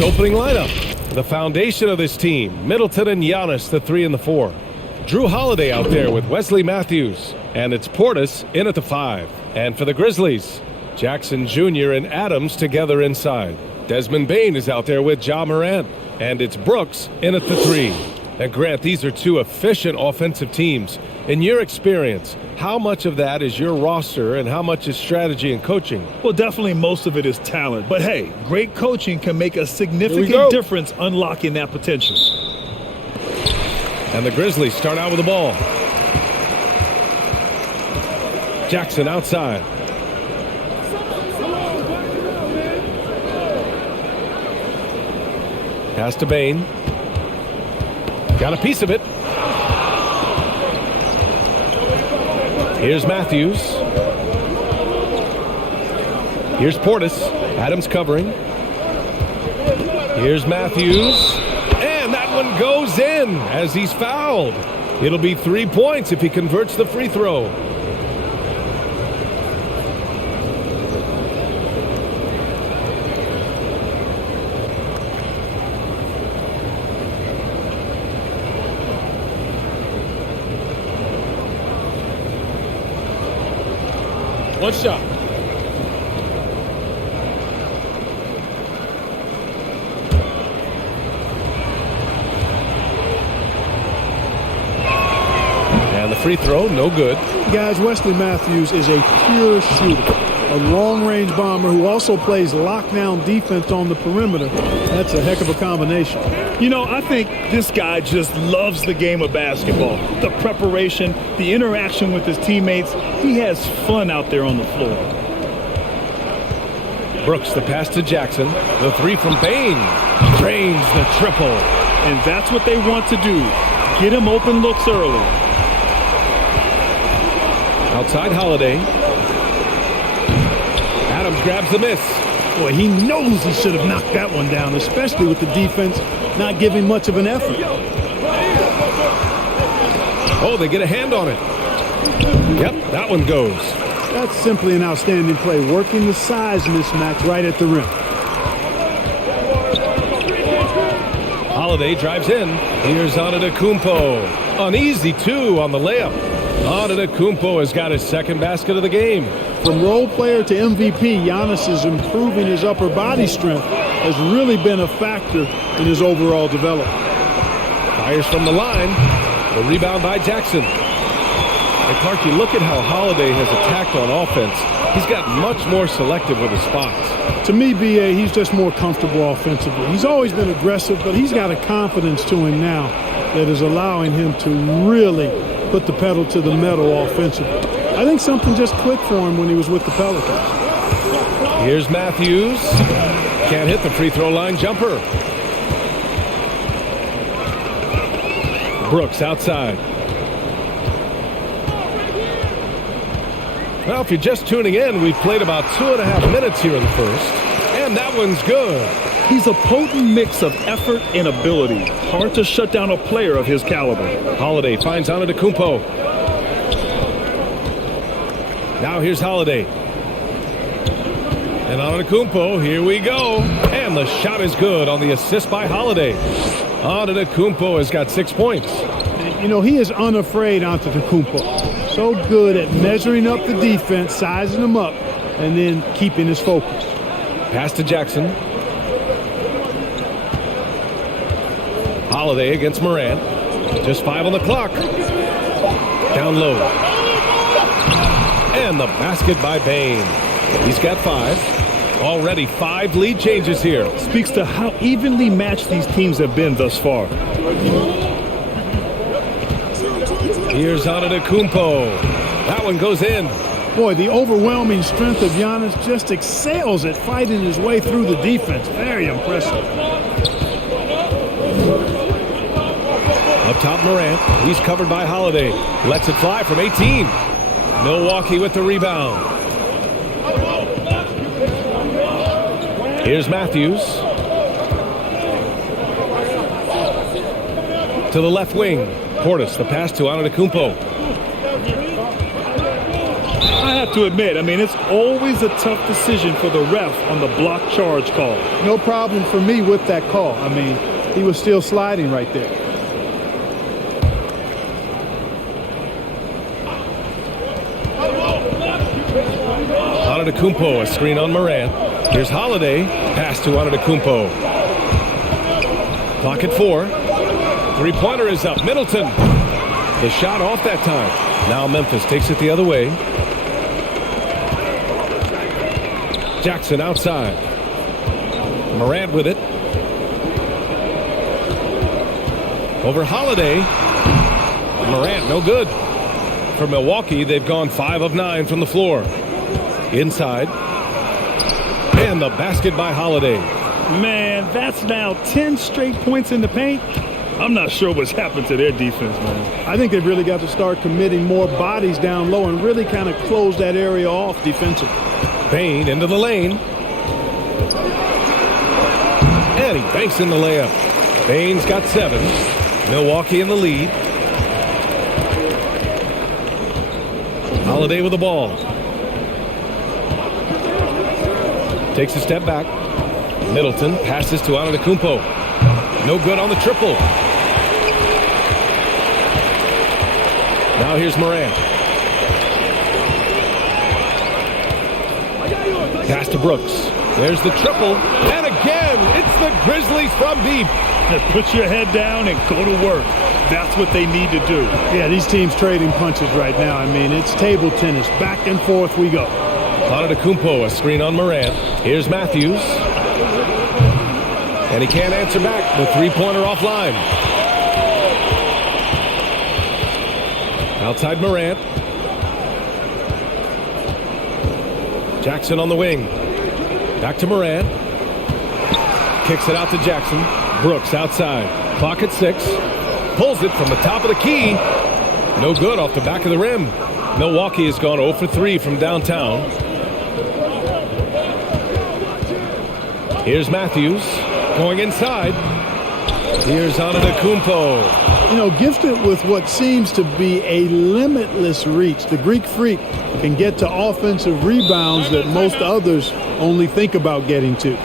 Bucks opening lineup. The foundation of this team, Middleton and Giannis, the 3 and the 4. Drew Holiday out there with Wesley Matthews. And it's Portis in at the 5. And for the Grizzlies, Jackson Jr. and Adams together inside. Desmond Bane is out there with Ja Morant. And it's Brooks in at the 3. And Grant, these are two efficient offensive teams. In your experience, how much of that is your roster and how much is strategy and coaching? Well, definitely most of it is talent. But hey, great coaching can make a significant difference unlocking that potential. And the Grizzlies start out with the ball. Jackson outside. Pass to Bane. Got a piece of it. Here's Matthews. Here's Portis. Adams covering. Here's Matthews. And that one goes in as he's fouled. It'll be 3 points if he converts the free throw. One shot. And the free throw, no good. Guys, Wesley Matthews is a pure shooter. A long-range bomber who also plays lockdown defense on the perimeter. That's a heck of a combination. You know, I think this guy just loves the game of basketball. The preparation, the interaction with his teammates. He has fun out there on the floor. Brooks, the pass to Jackson. The 3 from Bane. Drains the triple. And that's what they want to do. Get him open looks early. Outside Holiday. Adams grabs the miss. Boy, he knows he should have knocked that one down, especially with the defense not giving much of an effort. Oh, they get a hand on it. Yep, that one goes. That's simply an outstanding play, working the size mismatch right at the rim. Holiday drives in. Here's Antetokounmpo. An easy 2 on the layup. Antetokounmpo has got his second basket of the game. From role player to MVP, Giannis is improving his upper body strength. Has really been a factor in his overall development. Fires from the line. The rebound by Jackson. And Clark, you look at how Holiday has attacked on offense. He's got much more selective with his spots. To me, B.A., he's just more comfortable offensively. He's always been aggressive, but he's got a confidence to him now that is allowing him to really put the pedal to the metal offensively. I think something just clicked for him when he was with the Pelicans. Here's Matthews. Can't hit the free throw line jumper. Brooks outside. Well, if you're just tuning in, we've played about 2.5 minutes here in the first. And that one's good. He's a potent mix of effort and ability. Hard to shut down a player of his caliber. Holiday finds Antetokounmpo. Now here's Holiday. And Antetokounmpo, here we go. And the shot is good on the assist by Holiday. Antetokounmpo has got 6 points. You know, he is unafraid, Antetokounmpo. So good at measuring up the defense, sizing them up, and then keeping his focus. Pass to Jackson. Holiday against Morant. Just 5 on the clock. Down low. And the basket by Bane. He's got 5. Already 5 lead changes here. Speaks to how evenly matched these teams have been thus far. Here's Antetokounmpo. That one goes in. Boy, the overwhelming strength of Giannis just excels at fighting his way through the defense. Very impressive. Up top, Morant. He's covered by Holiday. Lets it fly from 18. Milwaukee with the rebound. Here's Matthews. To the left wing. Portis, the pass to Antetokounmpo. I have to admit, it's always a tough decision for the ref on the block charge call. No problem for me with that call. He was still sliding right there. Antetokounmpo, a screen on Morant. Here's Holiday. Pass to Antetokounmpo. Clock at 4. Three-pointer is up. Middleton. The shot off that time. Now Memphis takes it the other way. Jackson outside. Morant with it. Over Holiday. Morant, no good. For Milwaukee, they've gone 5 of 9 from the floor. Inside. And the basket by Holiday. Man, that's now 10 straight points in the paint. I'm not sure what's happened to their defense, man. I think they've really got to start committing more bodies down low and really kind of close that area off defensively. Payne into the lane. And he banks in the layup. Payne's got 7. Milwaukee in the lead. Holiday with the ball. Takes a step back. Middleton passes to Antetokounmpo. No good on the triple. Now here's Morant. Pass to Brooks. There's the triple. And again, it's the Grizzlies from deep. Put your head down and go to work. That's what they need to do. Yeah, these teams trading punches right now. It's table tennis. Back and forth we go. Antetokounmpo, a screen on Morant. Here's Matthews. And he can't answer back. The three-pointer offline. Outside Morant. Jackson on the wing. Back to Morant. Kicks it out to Jackson. Brooks outside. Clock at 6. Pulls it from the top of the key. No good off the back of the rim. Milwaukee has gone 0 for 3 from downtown. Here's Matthews going inside. Here's Antetokounmpo. Gifted with what seems to be a limitless reach. The Greek Freak can get to offensive rebounds that most others only think about getting to.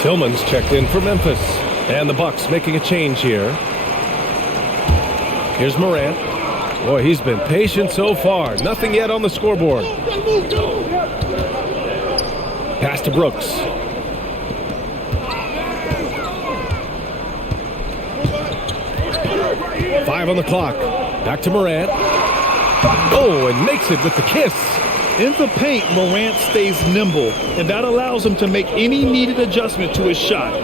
Tillman's checked in for Memphis. And the Bucks making a change here. Here's Morant. Boy, he's been patient so far. Nothing yet on the scoreboard. Pass to Brooks. Five on the clock. Back to Morant. Oh, and makes it with the kiss. In the paint, Morant stays nimble, and that allows him to make any needed adjustment to his shot.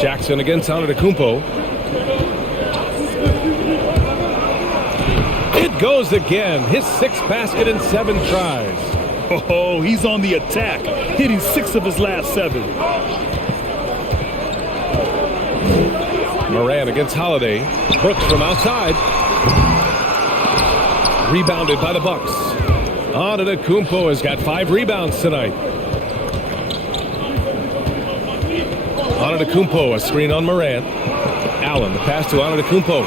Jackson against Antetokounmpo. It goes again. His 6th basket in 7 tries. Oh, he's on the attack, hitting 6 of his last 7. Morant against Holiday. Brooks from outside. Rebounded by the Bucks. Antetokounmpo has got 5 rebounds tonight. Antetokounmpo, a screen on Morant. Allen, the pass to Antetokounmpo.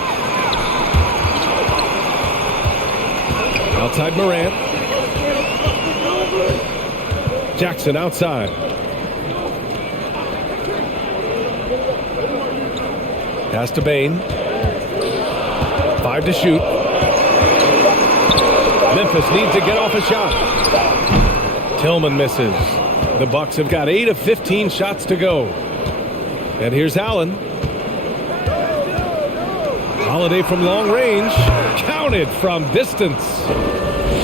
Outside Morant. Jackson outside. Pass to Bane. 5 to shoot. Memphis needs to get off a shot. Tillman misses. The Bucks have got 8 of 15 shots to go. And here's Allen. Holiday from long range. Counted from distance.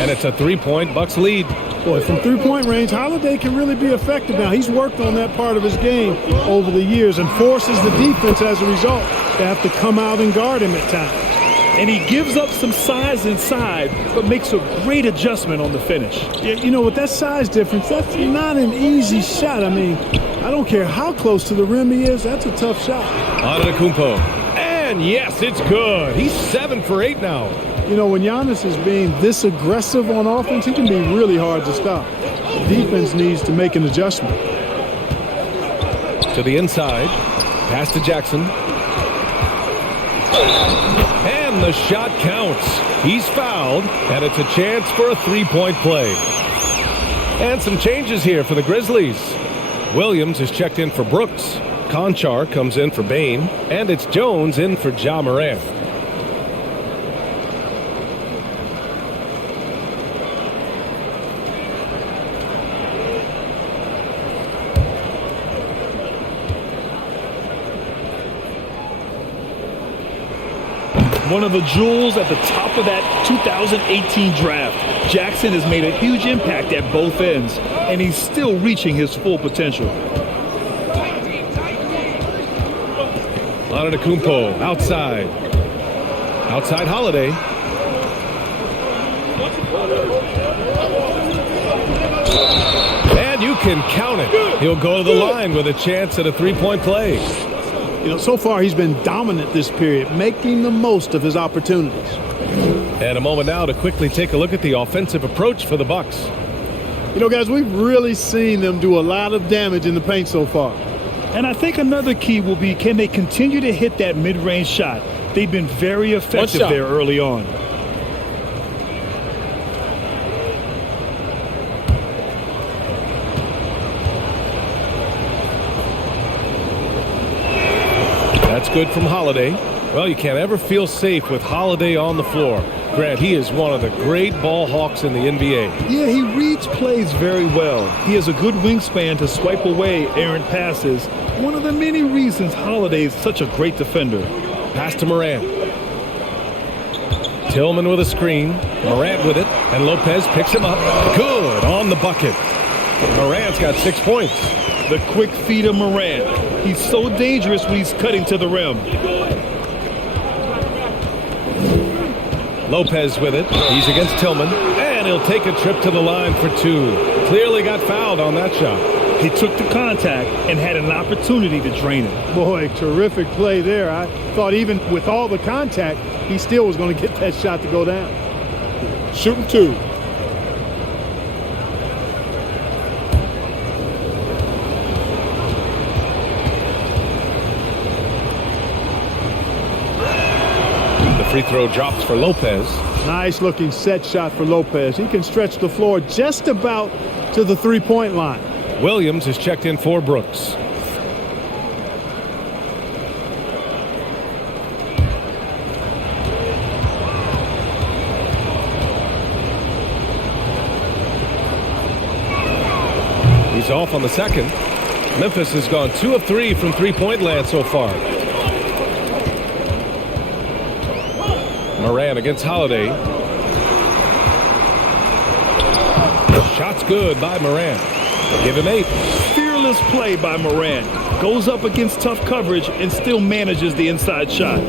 And it's a 3-point Bucks lead. Boy, from three-point range, Holiday can really be effective now. He's worked on that part of his game over the years and forces the defense as a result to have to come out and guard him at times. And he gives up some size inside, but makes a great adjustment on the finish. Yeah, you know, with that size difference, that's not an easy shot. I mean, I don't care how close to the rim he is, that's a tough shot. Antetokounmpo. And yes, it's good. He's 7 for 8 now. You know, when Giannis is being this aggressive on offense, he can be really hard to stop. The defense needs to make an adjustment. To the inside. Pass to Jackson. And the shot counts. He's fouled, and it's a chance for a three-point play. And some changes here for the Grizzlies. Williams is checked in for Brooks. Conchar comes in for Bane, and it's Jones in for Ja Morant. One of the jewels at the top of that 2018 draft. Jackson has made a huge impact at both ends, and he's still reaching his full potential. Antetokounmpo outside. Outside Holiday. And you can count it. He'll go to the line with a chance at a three-point play. You know, so far he's been dominant this period, making the most of his opportunities. And a moment now to quickly take a look at the offensive approach for the Bucks. You know, guys, we've really seen them do a lot of damage in the paint so far. And I think another key will be, can they continue to hit that mid-range shot? They've been very effective there early on. That's good from Holiday. Well, you can't ever feel safe with Holiday on the floor. Grant, he is one of the great ball hawks in the NBA. Yeah, he reads plays very well. He has a good wingspan to swipe away errant passes. One of the many reasons Holiday is such a great defender. Pass to Morant. Tillman with a screen. Morant with it. And Lopez picks him up. Good on the bucket. Morant's got 6 points. The quick feed of Morant. He's so dangerous when he's cutting to the rim. Lopez with it. He's against Tillman. And he'll take a trip to the line for two. Clearly got fouled on that shot. He took the contact and had an opportunity to drain it. Boy, terrific play there. I thought even with all the contact, he still was going to get that shot to go down. Shooting two. Free throw drops for Lopez. Nice looking set shot for Lopez. He can stretch the floor just about to the three-point line. Williams is checked in for Brooks. He's off on the second. Memphis has gone 2 of 3 from three-point land so far. Morant against Holiday. Shot's good by Morant. Give him 8. Fearless play by Morant. Goes up against tough coverage and still manages the inside shot.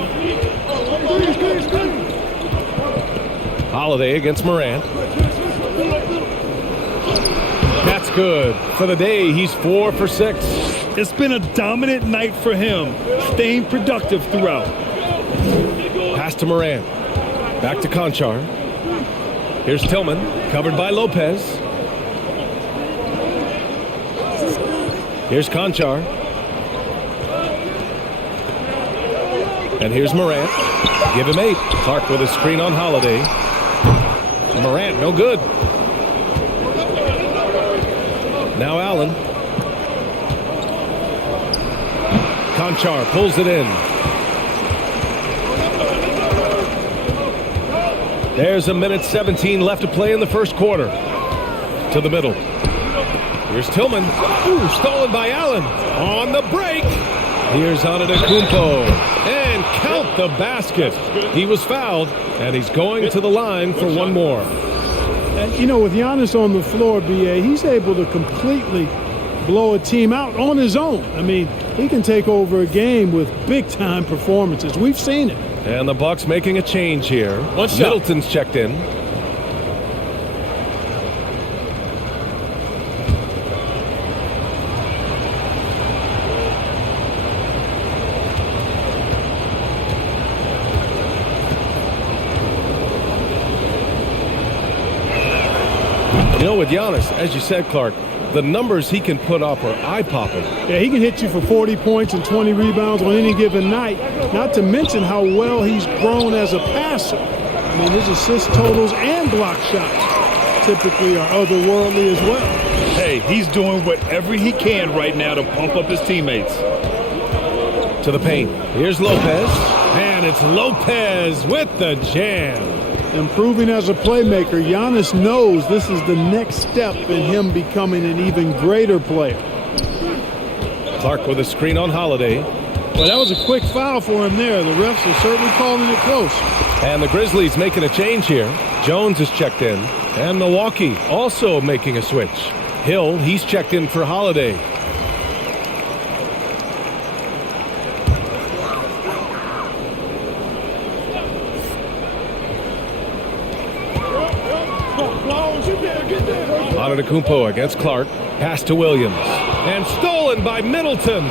Holiday against Morant. That's good. For the day, he's 4 for 6. It's been a dominant night for him, staying productive throughout. Pass to Morant. Back to Conchar. Here's Tillman, covered by Lopez. Here's Conchar. And here's Morant. Give him 8. Clark with a screen on Holiday. Morant, no good. Now Allen. Conchar pulls it in. There's 1:17 left to play in the first quarter. To the middle. Here's Tillman. Ooh, stolen by Allen. On the break. Here's Antetokounmpo. And count the basket. He was fouled, and he's going to the line for one more. And, you know, with Giannis on the floor, B.A., he's able to completely blow a team out on his own. I mean, he can take over a game with big-time performances. We've seen it. And the Bucks making a change here. Middleton's checked in. You know, with Giannis, as you said, Clark, the numbers he can put up are eye-popping. Yeah, he can hit you for 40 points and 20 rebounds on any given night, not to mention how well he's grown as a passer. I mean, his assist totals and block shots typically are otherworldly as well. Hey, he's doing whatever he can right now to pump up his teammates. To the paint. Here's Lopez. And it's Lopez with the jam. Improving as a playmaker, Giannis knows this is the next step in him becoming an even greater player. Clark with a screen on Holiday. Well, that was a quick foul for him there. The refs are certainly calling it close. And the Grizzlies making a change here. Jones is checked in. And Milwaukee also making a switch. Hill, he's checked in for Holiday. Antetokounmpo against Clark. Pass to Williams. And stolen by Middleton.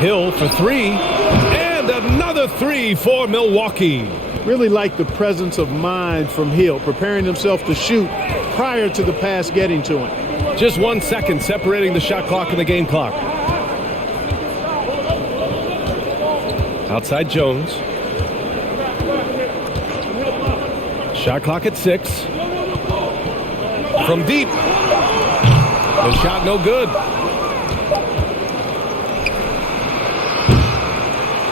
Hill for three. And another three for Milwaukee. Really like the presence of mind from Hill, preparing himself to shoot prior to the pass getting to him. Just 1 second separating the shot clock and the game clock. Outside Jones. Shot clock at 6. From deep. The shot no good.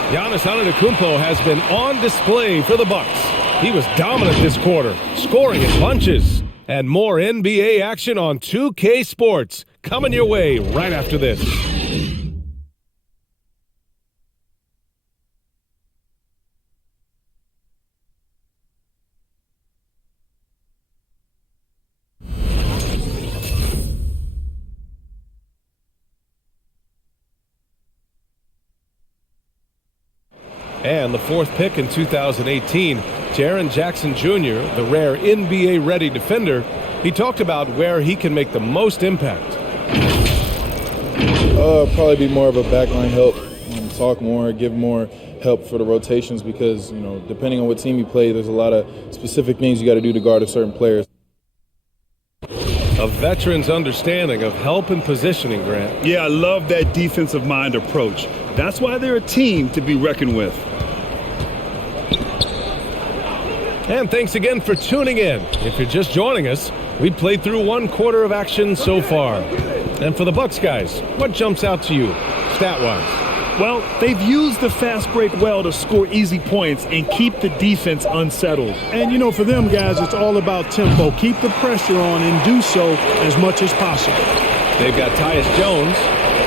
Giannis Antetokounmpo has been on display for the Bucks. He was dominant this quarter, scoring in bunches. And more NBA action on 2K Sports coming your way right after this. And the 4th pick in 2018, Jaren Jackson Jr., the rare NBA-ready defender, he talked about where he can make the most impact. Probably be more of a backline help, talk more, give more help for the rotations because, you know, depending on what team you play, there's a lot of specific things you got to do to guard a certain player. A veteran's understanding of help and positioning, Grant. Yeah, I love that defensive mind approach. That's why they're a team to be reckoned with. And thanks again for tuning in. If you're just joining us, we played through 1 quarter of action so far. And for the Bucks guys, what jumps out to you, stat-wise? Well, they've used the fast break well to score easy points and keep the defense unsettled. And, you know, for them guys, it's all about tempo. Keep the pressure on and do so as much as possible. They've got Tyus Jones,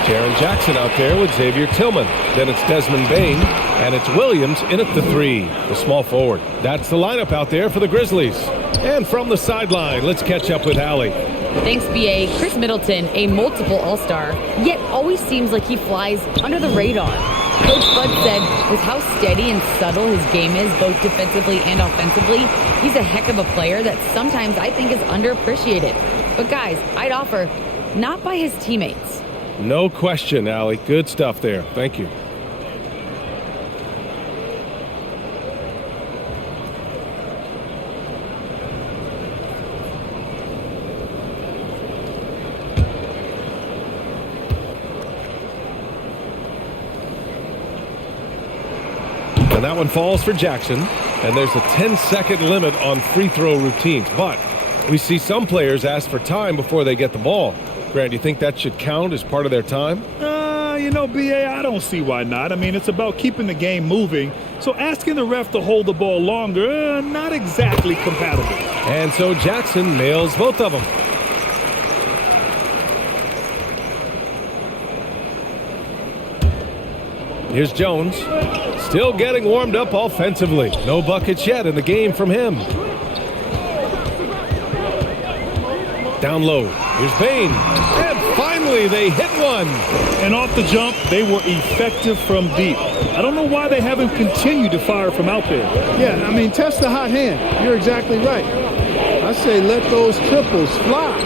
Jaren Jackson out there with Xavier Tillman. Then it's Desmond Bane, and it's Williams in at the 3, the small forward. That's the lineup out there for the Grizzlies. And from the sideline, let's catch up with Allie. Thanks, B.A. Chris Middleton, a multiple All-Star, yet always seems like he flies under the radar. Coach Bud said with how steady and subtle his game is, both defensively and offensively, he's a heck of a player that sometimes I think is underappreciated. But guys, I'd offer, not by his teammates. No question, Allie. Good stuff there. Thank you. And that one falls for Jackson. And there's a 10-second limit on free throw routines. But we see some players ask for time before they get the ball. Grant, do you think that should count as part of their time? You know, B.A., I don't see why not. I mean, it's about keeping the game moving. So asking the ref to hold the ball longer, not exactly compatible. And so Jackson nails both of them. Here's Jones. Still getting warmed up offensively. No buckets yet in the game from him. Down low. Here's Bane. And Finally, they hit one. And off the jump, they were effective from deep. I don't know why they haven't continued to fire from out there. Yeah, I mean, test the hot hand. You're exactly right. I say let those triples fly.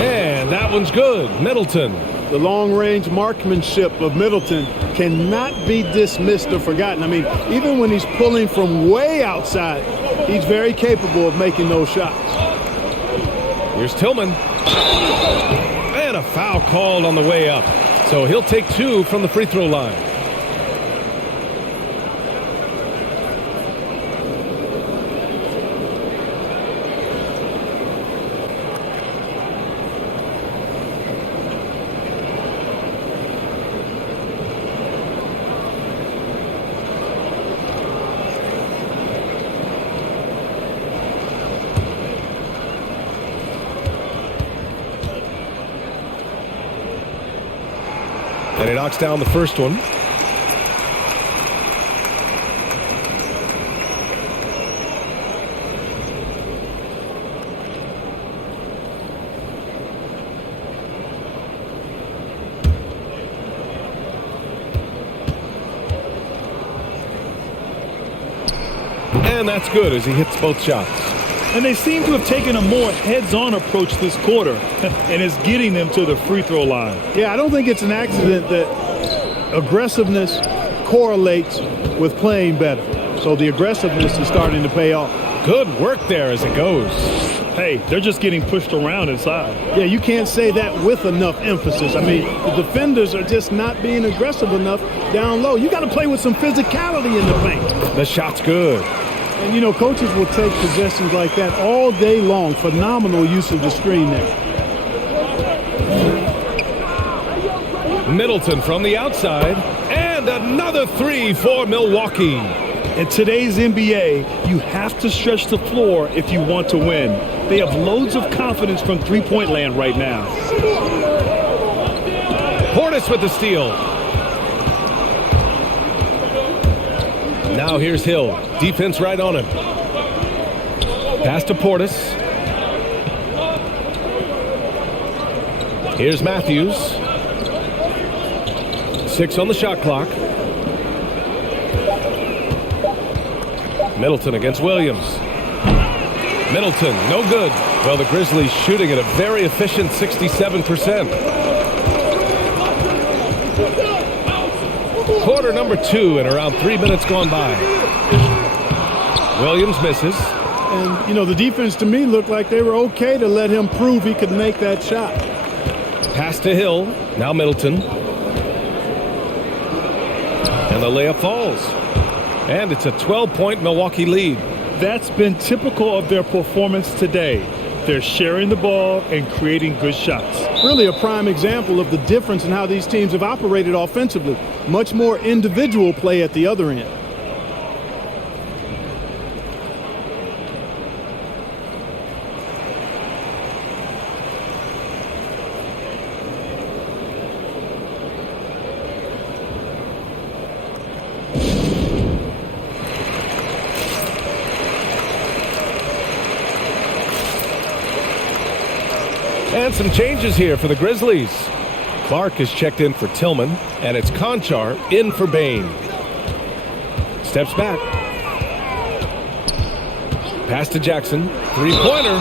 And that one's good. Middleton. The long-range marksmanship of Middleton cannot be dismissed or forgotten. I mean, even when he's pulling from way outside, he's very capable of making those shots. Here's Tillman. And a foul called on the way up. So he'll take 2 from the free throw line. And he knocks down the first one. And that's good as he hits both shots. And they seem to have taken a more heads-on approach this quarter, and it's getting them to the free throw line. Yeah, I don't think it's an accident that aggressiveness correlates with playing better. So the aggressiveness is starting to pay off. Good work there as it goes. Hey, they're just getting pushed around inside. Yeah, you can't say that with enough emphasis. I mean, the defenders are just not being aggressive enough down low. You got to play with some physicality in the paint. The shot's good. And, you know, coaches will take possessions like that all day long. Phenomenal use of the screen there. Middleton from the outside. And another 3 for Milwaukee. In today's NBA, you have to stretch the floor if you want to win. They have loads of confidence from three-point land right now. Portis with the steal. Now here's Hill. Defense right on him. Pass to Portis. Here's Matthews. 6 on the shot clock. Middleton against Williams. Middleton, no good. Well, the Grizzlies shooting at a very efficient 67%. Quarter number 2 and around 3 minutes gone by. Williams misses. And, you know, the defense to me looked like they were okay to let him prove he could make that shot. Pass to Hill. Now Middleton. And the layup falls. And it's a 12-point Milwaukee lead. That's been typical of their performance today. They're sharing the ball and creating good shots. Really a prime example of the difference in how these teams have operated offensively. Much more individual play at the other end. And some changes here for the Grizzlies. Clark is checked in for Tillman, and it's Conchar in for Bain. Steps back. Pass to Jackson. Three-pointer.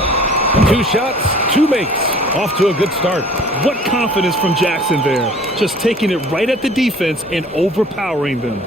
2 shots, 2 makes. Off to a good start. What confidence from Jackson there. Just taking it right at the defense and overpowering them.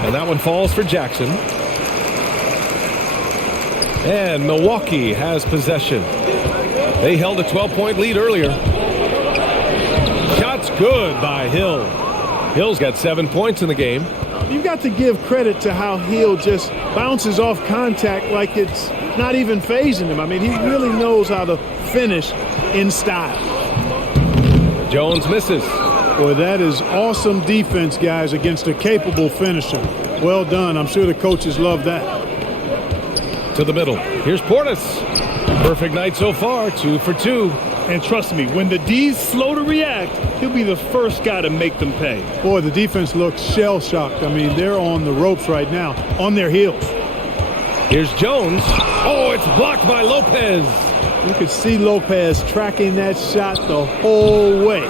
And that one falls for Jackson. And Milwaukee has possession. They held a 12-point lead earlier. Shot's good by Hill. Hill's got 7 points in the game. You've got to give credit to how Hill just bounces off contact like it's not even phasing him. I mean, he really knows how to finish in style. Jones misses. Boy, that is awesome defense, guys, against a capable finisher. Well done. I'm sure the coaches love that. To the middle. Here's Portis. Perfect night so far, 2 for 2. And trust me, when the D's slow to react, he'll be the first guy to make them pay. Boy, the defense looks shell-shocked. I mean, they're on the ropes right now, on their heels. Here's Jones. Oh, it's blocked by Lopez. You could see Lopez tracking that shot the whole way.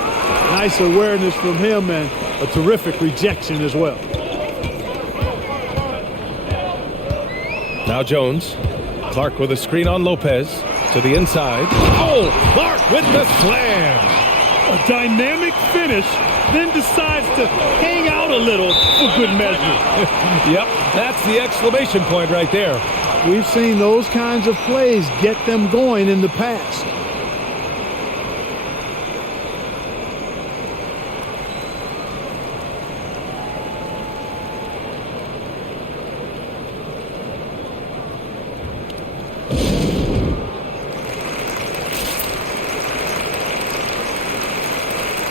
Nice awareness from him and a terrific rejection as well. Now Jones. Clark with a screen on Lopez. To the inside. Oh, Clark with the slam. A dynamic finish, then decides to hang out a little for good measure. Yep, that's the exclamation point right there. We've seen those kinds of plays get them going in the past.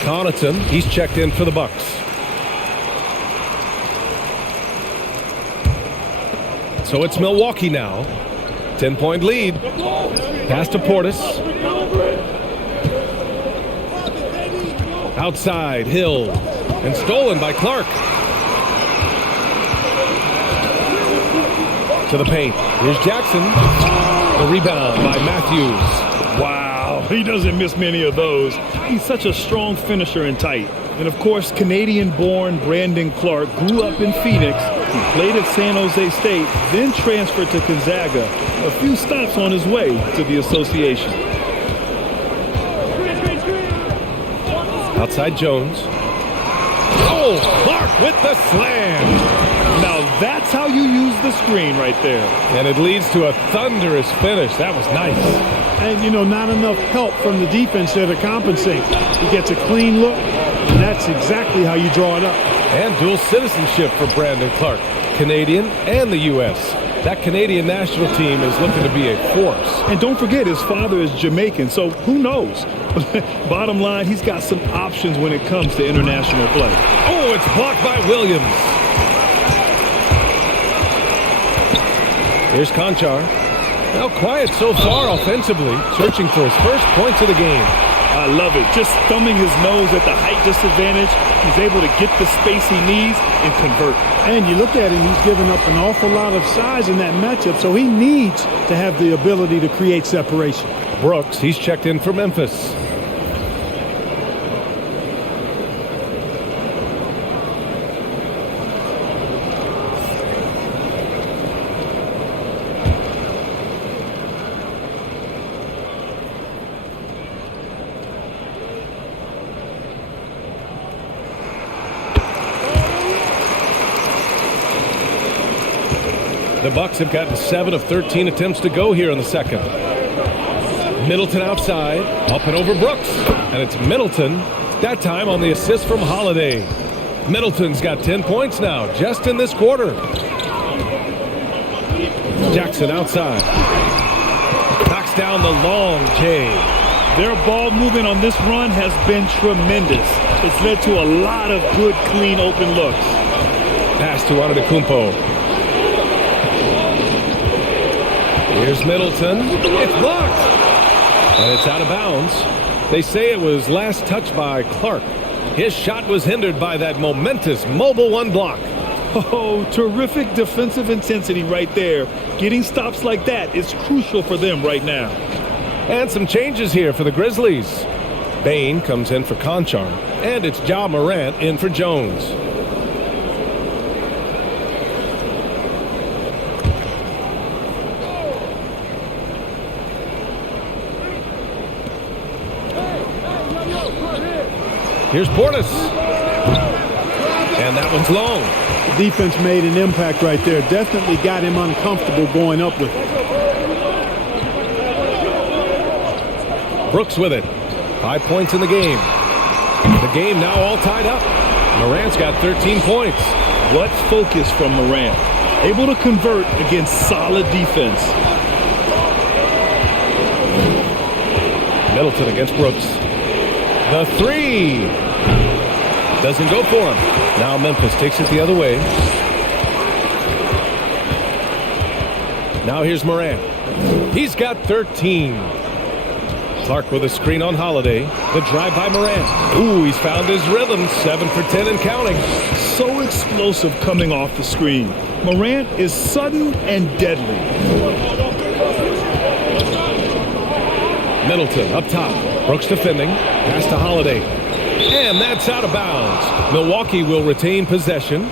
Connaughton, he's checked in for the Bucks. So it's Milwaukee now. 10-point lead. Pass to Portis. Outside, Hill. And stolen by Clark. To the paint. Here's Jackson. The rebound by Matthews. Wow, he doesn't miss many of those. He's such a strong finisher and tight. And of course, Canadian-born Brandon Clark grew up in Phoenix. He played at San Jose State, then transferred to Gonzaga. A few stops on his way to the association. Outside Jones. Oh, Clark with the slam. Now that's how you use the screen right there. And it leads to a thunderous finish. That was nice. And, you know, not enough help from the defense there to compensate. He gets a clean look, and that's exactly how you draw it up. And dual citizenship for Brandon Clark, Canadian and the U.S. That Canadian national team is looking to be a force. And don't forget, his father is Jamaican, so who knows? Bottom line, he's got some options when it comes to international play. Oh, it's blocked by Williams. Here's Conchar. Now quiet so far offensively, searching for his first points of the game. I love it. Just thumbing his nose at the height disadvantage. He's able to get the space he needs and convert. And you look at him, he's given up an awful lot of size in that matchup, so he needs to have the ability to create separation. Brooks, he's checked in for Memphis. The Bucks have gotten 7 of 13 attempts to go here in the second. Middleton outside, up and over Brooks. And it's Middleton, that time on the assist from Holiday. Middleton's got 10 points now, just in this quarter. Jackson outside. Knocks down the long J. Their ball movement on this run has been tremendous. It's led to a lot of good, clean, open looks. Pass to Antetokounmpo. Here's Middleton. It's blocked. And it's out of bounds. They say it was last touched by Clark. His shot was hindered by that momentous mobile one block. Oh, terrific defensive intensity right there. Getting stops like that is crucial for them right now. And some changes here for the Grizzlies. Bane comes in for Conchar. And it's Ja Morant in for Jones. Here's Portis. And that one's long. The defense made an impact right there. Definitely got him uncomfortable going up with it. Brooks with it. 5 points in the game. The game now all tied up. Morant's got 13 points. What focus from Morant. Able to convert against solid defense. Middleton against Brooks. The three. Doesn't go for him. Now Memphis takes it the other way. Now here's Morant. He's got 13. Clark with a screen on Holiday. The drive by Morant. Ooh, he's found his rhythm. 7 for 10 and counting. So explosive coming off the screen. Morant is sudden and deadly. Middleton up top. Brooks defending. Pass to Holiday. And that's out of bounds. Milwaukee will retain possession.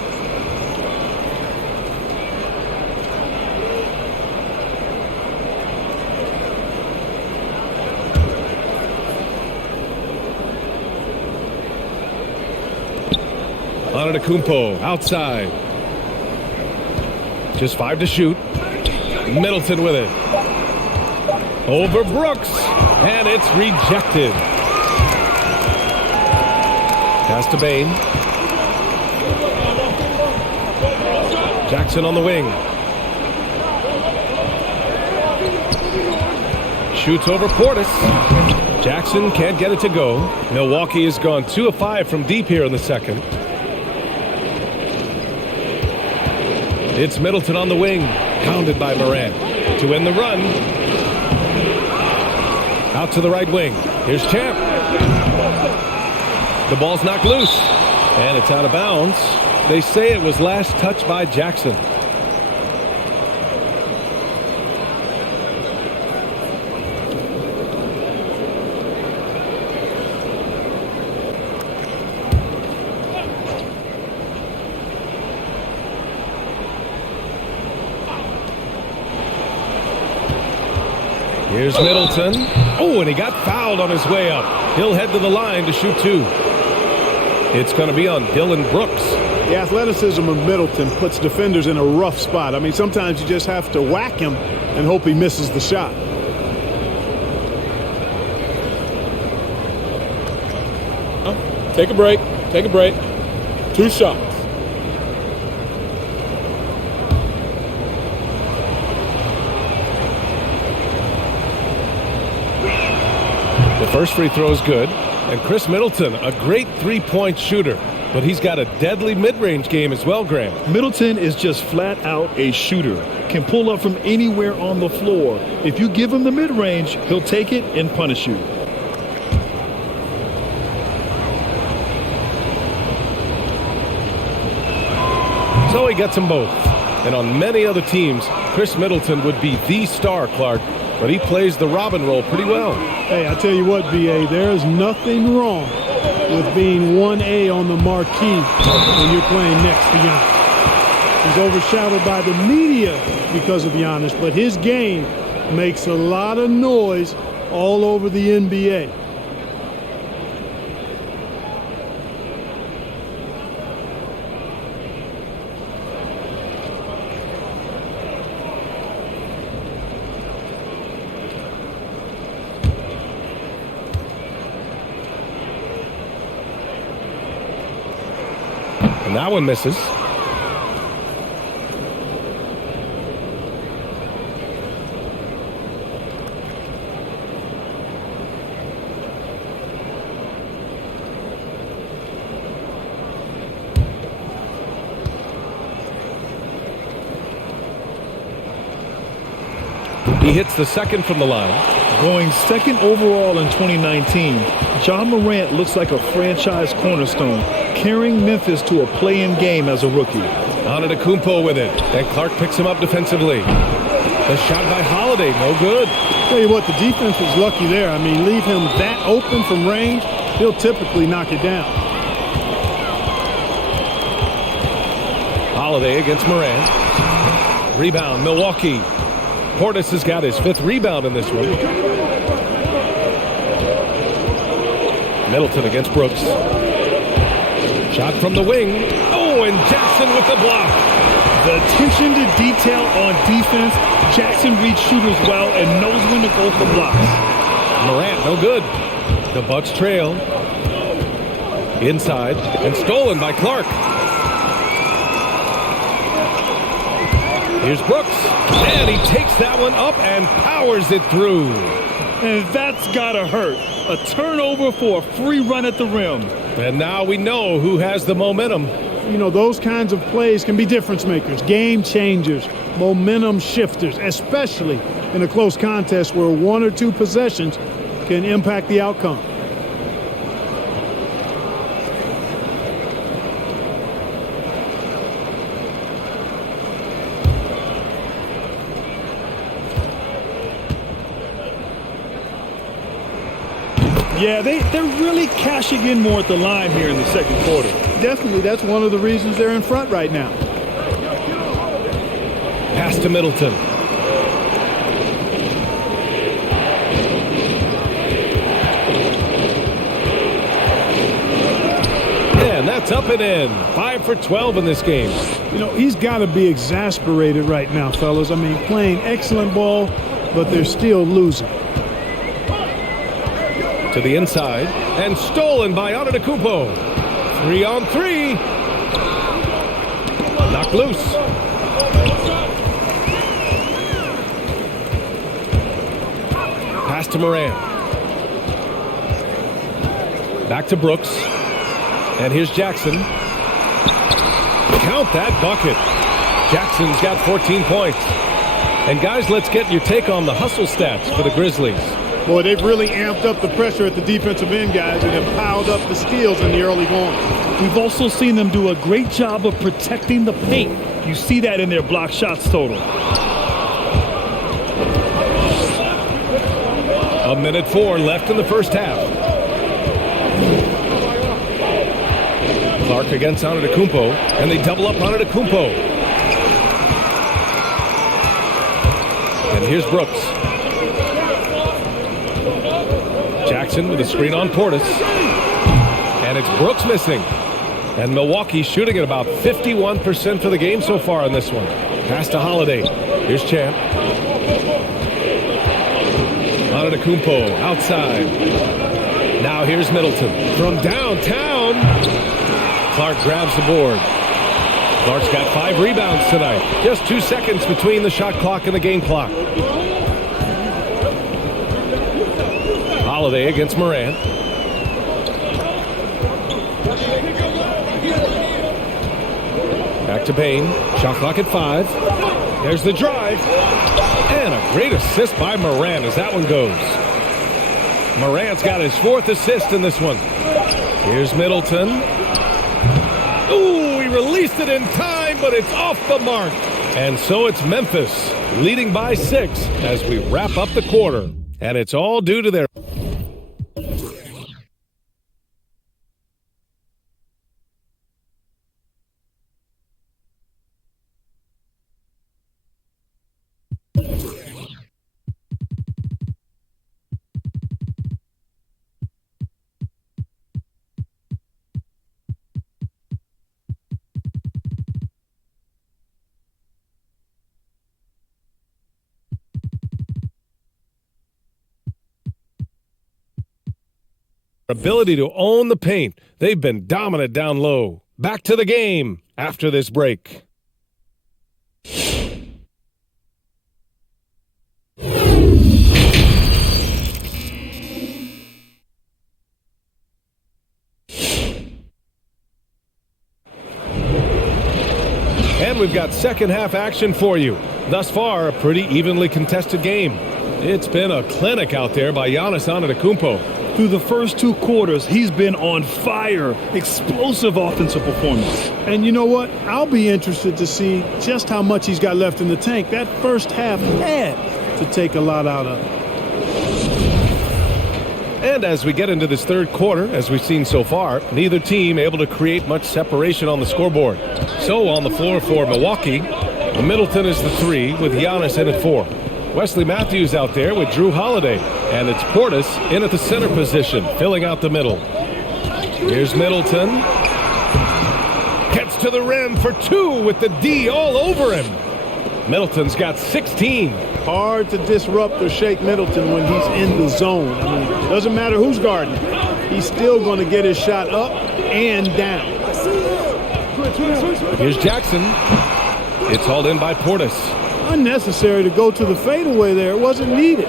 Antetokounmpo outside. Just 5 to shoot. Middleton with it. Over Brooks. And it's rejected. Pass to Bain. Jackson on the wing. Shoots over Portis. Jackson can't get it to go. Milwaukee has gone 2 of 5 from deep here in the second. It's Middleton on the wing. Pounded by Morant. To end the run. Out to the right wing. Here's Champ. The ball's knocked loose, and it's out of bounds. They say it was last touched by Jackson. Here's Middleton. Oh, and he got fouled on his way up. He'll head to the line to shoot 2. It's going to be on Dylan Brooks. The athleticism of Middleton puts defenders in a rough spot. I mean, sometimes you just have to whack him and hope he misses the shot. Take a break. Take a break. 2 shots. The first free throw is good. And Chris Middleton, a great three-point shooter. But he's got a deadly mid-range game as well, Graham. Middleton is just flat out a shooter. Can pull up from anywhere on the floor. If you give him the mid-range, he'll take it and punish you. So he gets them both. And on many other teams, Chris Middleton would be the star, Clark. But he plays the Robin role pretty well. Hey, I tell you what, B.A., there is nothing wrong with being 1A on the marquee when you're playing next to Giannis. He's overshadowed by the media because of Giannis, but his game makes a lot of noise all over the NBA. And that one misses. He hits the second from the line. Going second overall in 2019, Ja Morant looks like a franchise cornerstone, carrying Memphis to a play-in game as a rookie. Antetokounmpo with it. And Clark picks him up defensively. The shot by Holiday, no good. Tell you what, the defense was lucky there. I mean, leave him that open from range, he'll typically knock it down. Holiday against Morant. Rebound, Milwaukee. Portis has got his 5th rebound in this one. Middleton against Brooks. Shot from the wing. Oh, and Jackson with the block. The attention to detail on defense. Jackson reads shooters well and knows when to go for blocks. Morant, no good. The Bucks trail. Inside and stolen by Clark. Here's Brooks, and he takes that one up and powers it through. And that's gotta hurt. A turnover for a free run at the rim. And now we know who has the momentum. You know, those kinds of plays can be difference makers, game changers, momentum shifters, especially in a close contest where one or two possessions can impact the outcome. Yeah, they're really cashing in more at the line here in the second quarter. Definitely, that's one of the reasons they're in front right now. Pass to Middleton. And that's up and in. 5 for 12 in this game. You know, he's got to be exasperated right now, fellas. I mean, playing excellent ball, but they're still losing. To the inside, and stolen by Antetokounmpo. 3-on-3. Knocked loose. Pass to Moran. Back to Brooks. And here's Jackson. Count that bucket. Jackson's got 14 points. And guys, let's get your take on the hustle stats for the Grizzlies. Boy, they've really amped up the pressure at the defensive end, guys, and have piled up the steals in the early going. We've also seen them do a great job of protecting the paint. You see that in their block shots total. 1:04 left in the first half. Clark against Antetokounmpo, and they double up Antetokounmpo. And here's Brooks. Jackson with a screen on Portis. And it's Brooks missing. And Milwaukee shooting at about 51% for the game so far on this one. Pass to Holiday. Here's Champ. Antetokounmpo outside. Now here's Middleton from downtown. Clark grabs the board. Clark's got 5 rebounds tonight. Just 2 seconds between the shot clock and the game clock. Holiday against Moran. Back to Payne. Shot clock at 5. There's the drive. And a great assist by Moran as that one goes. Moran's got his 4th assist in this one. Here's Middleton. Ooh, he released it in time, but it's off the mark. And so it's Memphis leading by 6 as we wrap up the quarter. And it's all due to their ability to own the paint. They've been dominant down low. Back to the game after this break. And we've got second half action for you. Thus far, a pretty evenly contested game. It's been a clinic out there by Giannis Antetokounmpo. Through the first 2 quarters, he's been on fire. Explosive offensive performance. And you know what? I'll be interested to see just how much he's got left in the tank. That first half had to take a lot out of it. And as we get into this third quarter, as we've seen so far, neither team able to create much separation on the scoreboard. So on the floor for Milwaukee, Middleton is the 3 with Giannis in at 4. Wesley Matthews out there with Drew Holiday. And it's Portis in at the center position, filling out the middle. Here's Middleton. Gets to the rim for 2 with the D all over him. Middleton's got 16. Hard to disrupt or shake Middleton when he's in the zone. I mean, doesn't matter who's guarding him. He's still going to get his shot up and down. Here's Jackson. It's hauled in by Portis. unnecessary to go to the fadeaway there. It wasn't needed.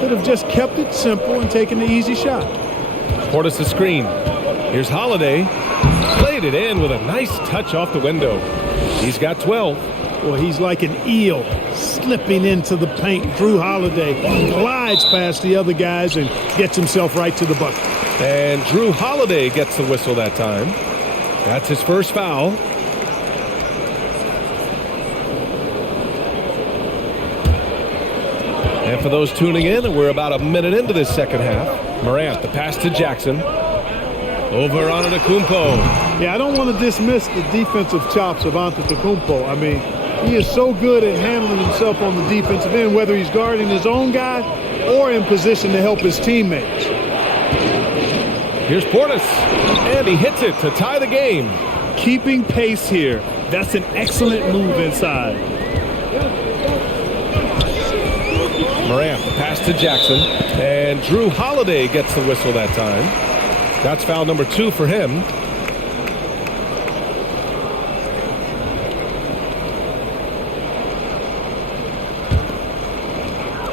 Could have just kept it simple and taken the easy shot. Portis the screen. Here's Holiday. Played it in with a nice touch off the window. He's got 12. Well, he's like an eel slipping into the paint. Drew Holiday glides past the other guys and gets himself right to the bucket. And Drew Holiday gets the whistle that time. That's his first foul. And for those tuning in, we're about a minute into this second half. Morant, the pass to Jackson. Over Antetokounmpo. Yeah, I don't want to dismiss the defensive chops of Antetokounmpo. I mean, he is so good at handling himself on the defensive end, whether he's guarding his own guy or in position to help his teammates. Here's Portis, and he hits it to tie the game. Keeping pace here. That's an excellent move inside. Morant, the pass to Jackson, and Drew Holiday gets the whistle that time. That's foul number 2 for him.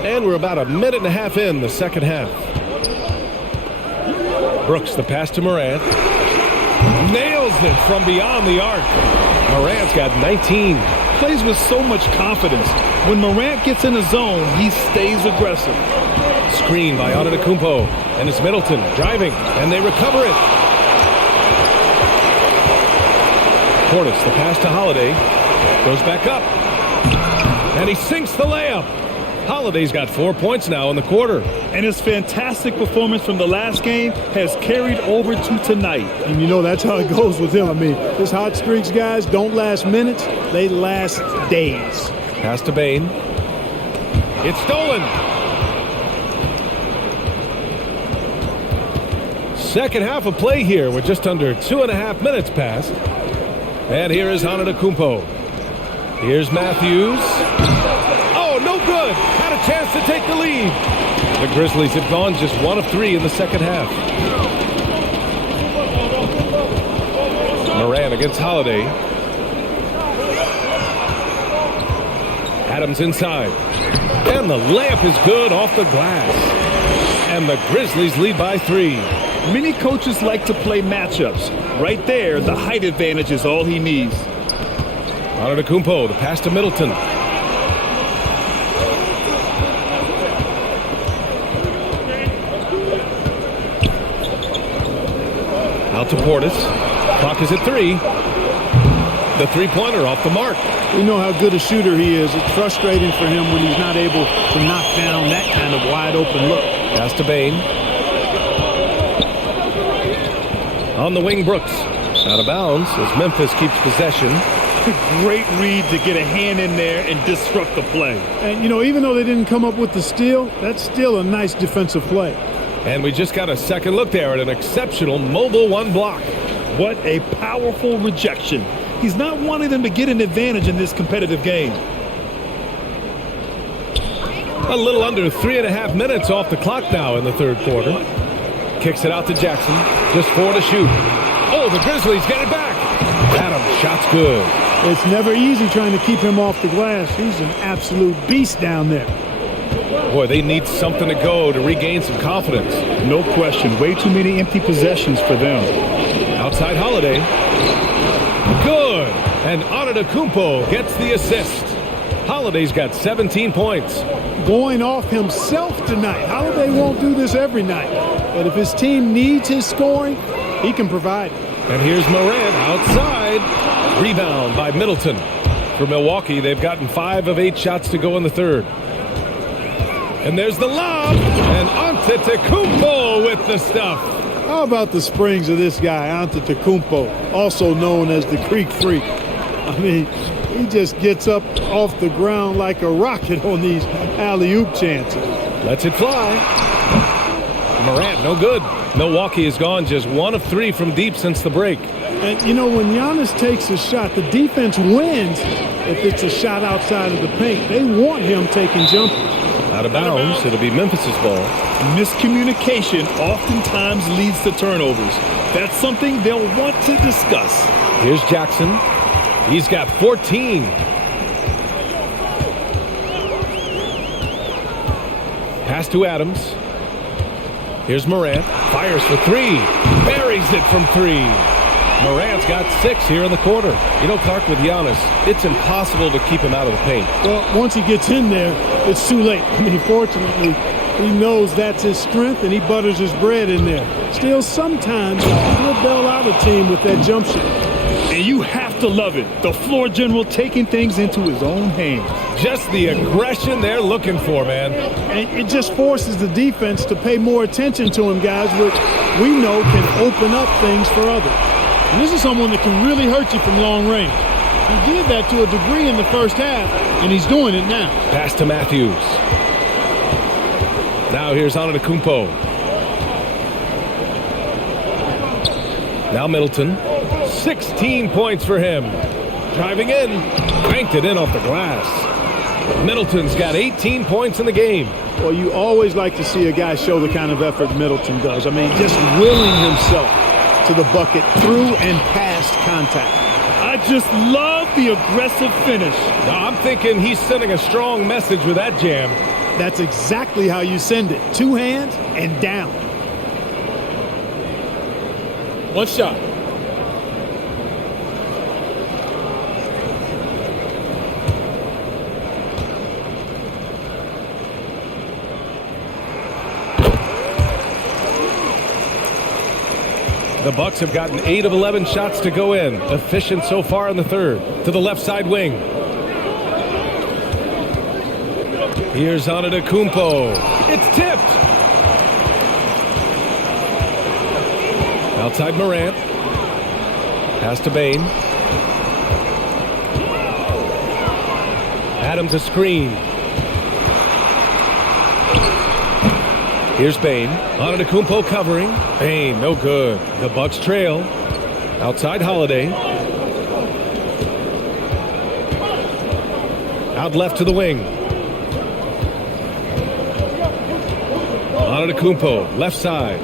And we're about a minute and a half in the second half. Brooks, the pass to Morant. Nails it from beyond the arc. Morant's got 19. Plays with so much confidence. When Morant gets in the zone, he stays aggressive. Screen by Antetokounmpo. And it's Middleton driving, and they recover it. Portis, the pass to Holiday. Goes back up. And he sinks the layup. Holiday's got 4 points now in the quarter. And his fantastic performance from the last game has carried over to tonight. And you know that's how it goes with him. I mean, his hot streaks, guys, don't last minutes. They last days. Pass to Bane. It's stolen. Second half of play here with just under 2.5 minutes passed. And here is Antetokounmpo. Here's Matthews. Oh, no good. Had a chance to take the lead. The Grizzlies have gone just 1 of 3 in the second half. Morant against Holiday. Adams inside. And the layup is good off the glass. And the Grizzlies lead by 3. Many coaches like to play matchups. Right there, the height advantage is all he needs. Antetokounmpo, the pass to Middleton. Out to Portis. Clock is at 3. The three-pointer off the mark. We know how good a shooter he is. It's frustrating for him when he's not able to knock down that kind of wide-open look. Pass to Bane. On the wing, Brooks. Out of bounds as Memphis keeps possession. Great read to get a hand in there and disrupt the play. And, you know, even though they didn't come up with the steal, that's still a nice defensive play. And we just got a second look there at an exceptional mobile 1 block. What a powerful rejection. He's not wanting them to get an advantage in this competitive game. A little under 3.5 minutes off the clock now in the third quarter. Kicks it out to Jackson. Just 4 to shoot. Oh, the Grizzlies get it back. Adams, shot's good. It's never easy trying to keep him off the glass. He's an absolute beast down there. Boy, they need something to go to regain some confidence. No question. Way too many empty possessions for them. Outside Holiday. Good. And Antetokounmpo gets the assist. Holiday's got 17 points. Going off himself tonight. Holiday won't do this every night. But if his team needs his scoring, he can provide it. And here's Morant outside. Rebound by Middleton. For Milwaukee, they've gotten 5 of 8 shots to go in the third. And there's the lob. And Antetokounmpo with the stuff. How about the springs of this guy, Antetokounmpo, also known as the Creek Freak? I mean, he just gets up off the ground like a rocket on these alley-oop chances. Lets it fly. Morant, no good. Milwaukee has gone just 1 of 3 from deep since the break. And, you know, when Giannis takes a shot, the defense wins if it's a shot outside of the paint. They want him taking jumpers. Out of bounds, it'll be Memphis's ball. Miscommunication oftentimes leads to turnovers. That's something they'll want to discuss. Here's Jackson. He's got 14. Pass to Adams. Here's Morant. Fires for three. Buries it from three. Morant's got 6 here in the quarter. You know, Clark, with Giannis, it's impossible to keep him out of the paint. Well, once he gets in there, it's too late. I mean, fortunately, he knows that's his strength, and he butters his bread in there. Still, sometimes he'll bail out a team with that jump shot. And you have to love it. The floor general taking things into his own hands. Just the aggression they're looking for, man. And it just forces the defense to pay more attention to him, guys, which we know can open up things for others. And this is someone that can really hurt you from long range. He did that to a degree in the first half, and he's doing it now. Pass to Matthews. Now here's Antetokounmpo. Now Middleton. 16 points for him. Driving in. Banked it in off the glass. Middleton's got 18 points in the game. Well, you always like to see a guy show the kind of effort Middleton does. I mean, just willing himself to the bucket through and past contact. I just love the aggressive finish. Now, I'm thinking he's sending a strong message with that jam. That's exactly how you send it. 2 hands and down. One shot. The Bucks have gotten 8 of 11 shots to go in. Efficient so far in the third. To the left side wing. Here's Antetokounmpo. It's tipped. Outside Morant. Pass to Bane. Adams a screen. Here's Bane. Antetokounmpo covering. Bane, no good. The Bucks trail. Outside Holiday. Out left to the wing. Antetokounmpo, left side.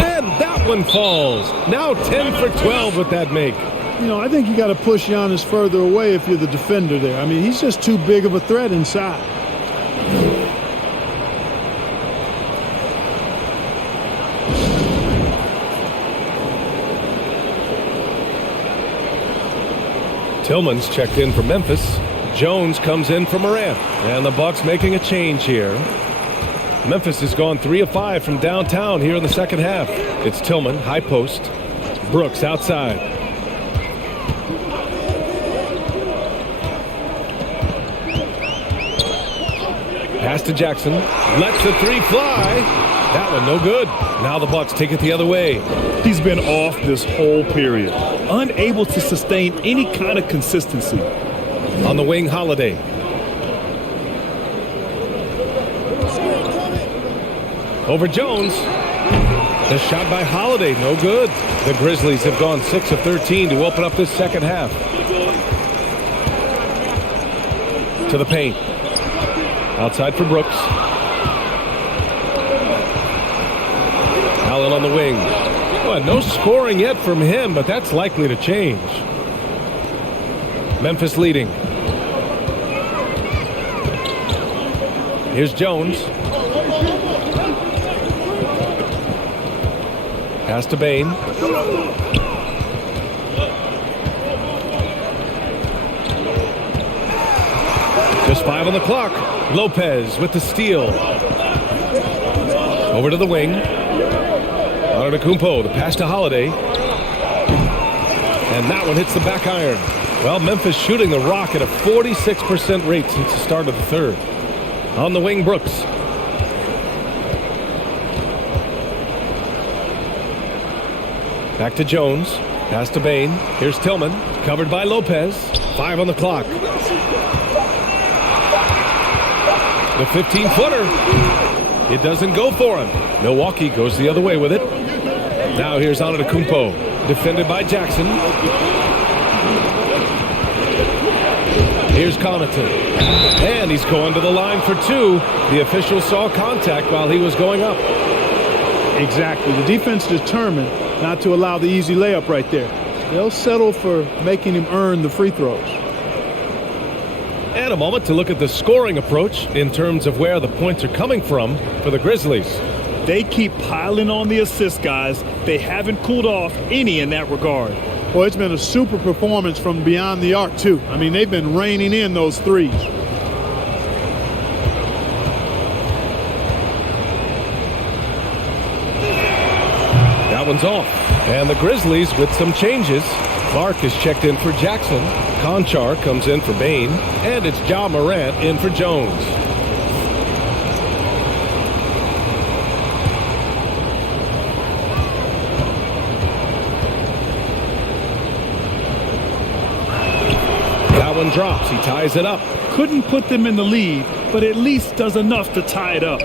And that one falls. Now 10 for 12 with that make. You know, I think you got to push Giannis further away if you're the defender there. I mean, he's just too big of a threat inside. Tillman's checked in for Memphis. Jones comes in for Morant. And the Bucks making a change here. Memphis has gone 3 of 5 from downtown here in the second half. It's Tillman, high post. Brooks outside. Pass to Jackson. Lets the 3 fly. That one no good. Now the Bucks take it the other way. He's been off this whole period. Unable to sustain any kind of consistency. On the wing, Holiday. Over Jones. The shot by Holiday, no good. The Grizzlies have gone 6 of 13 to open up this second half. To the paint. Outside for Brooks. Allen on the wing. Well, no scoring yet from him, but that's likely to change. Memphis leading. Here's Jones. Pass to Bane. Just 5 on the clock. Lopez with the steal. Over to the wing. Antetokounmpo, the pass to Holiday. And that one hits the back iron. Well, Memphis shooting the rock at a 46% rate since the start of the third. On the wing, Brooks. Back to Jones. Pass to Bane. Here's Tillman. Covered by Lopez. 5 on the clock. The 15-footer. It doesn't go for him. Milwaukee goes the other way with it. Now here's Antetokounmpo. Defended by Jackson. Here's Connaughton. And he's going to the line for 2. The official saw contact while he was going up. Exactly. The defense determined not to allow the easy layup right there. They'll settle for making him earn the free throws. And a moment to look at the scoring approach in terms of where the points are coming from for the Grizzlies. They keep piling on the assist, guys. They haven't cooled off any in that regard. Well, it's been a super performance from beyond the arc, too. I mean, they've been raining in those threes. That one's off. And the Grizzlies with some changes. Clark is checked in for Jackson. Conchar comes in for Bain. And it's Ja Morant in for Jones. That one drops. He ties it up. Couldn't put them in the lead, but at least does enough to tie it up.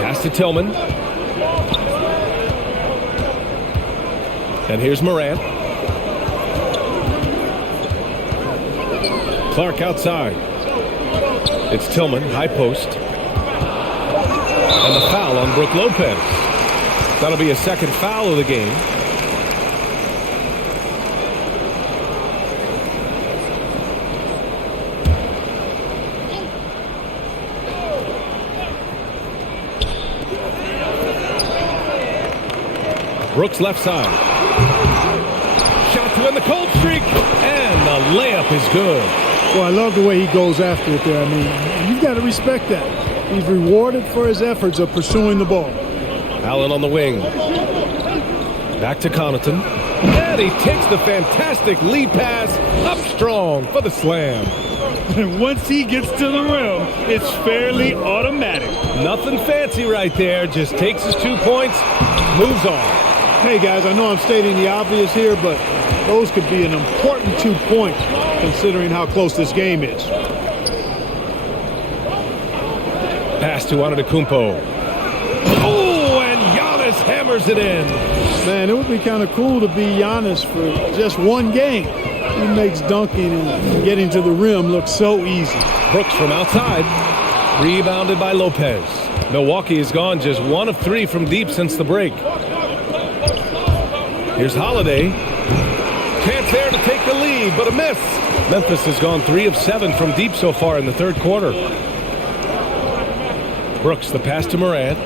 Pass to Tillman. And here's Morant. Clark outside. It's Tillman, high post. And the foul on Brook Lopez. That'll be a second foul of the game. Brooks left side. Shot to win the cold streak. And the layup is good. Well, I love the way he goes after it there. I mean, you've got to respect that. He's rewarded for his efforts of pursuing the ball. Allen on the wing. Back to Connaughton. And he takes the fantastic lead pass up strong for the slam. And once he gets to the rim, it's fairly automatic. Nothing fancy right there. Just takes his 2 points, moves on. Hey, guys, I know I'm stating the obvious here, but those could be an important 2 points considering how close this game is. Pass to Antetokounmpo. Oh, and Giannis hammers it in. Man, it would be kind of cool to be Giannis for just one game. He makes dunking and getting to the rim look so easy. Brooks from outside. Rebounded by Lopez. Milwaukee has gone just 1 of 3 from deep since the break. Here's Holiday. Chance there to take the lead, but a miss. Memphis has gone 3 of 7 from deep so far in the third quarter. Brooks, the pass to Morant.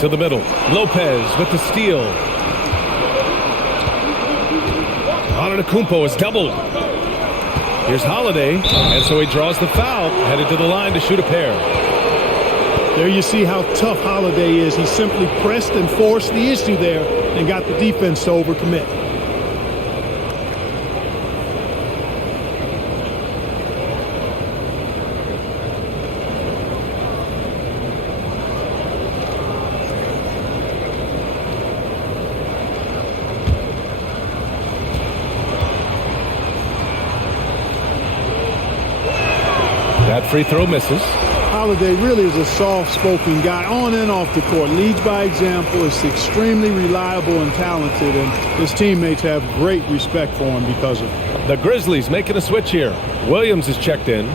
To the middle. Lopez with the steal. Antetokounmpo is doubled. Here's Holiday, and so he draws the foul, headed to the line to shoot a pair. There you see how tough Holiday is. He simply pressed and forced the issue there and got the defense to overcommit. That free throw misses. Holiday really is a soft-spoken guy on and off the court. Leads by example, is extremely reliable and talented, and his teammates have great respect for him because of it. The Grizzlies making a switch here. Williams is checked in.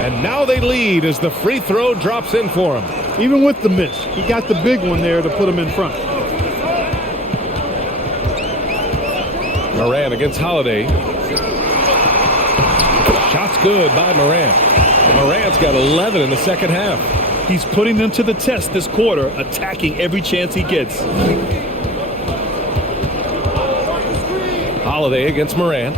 And now they lead as the free throw drops in for him. Even with the miss, he got the big one there to put him in front. Morant against Holiday. Shot's good by Morant. Morant's got 11 in the second half. He's putting them to the test this quarter, attacking every chance he gets. Holiday against Morant.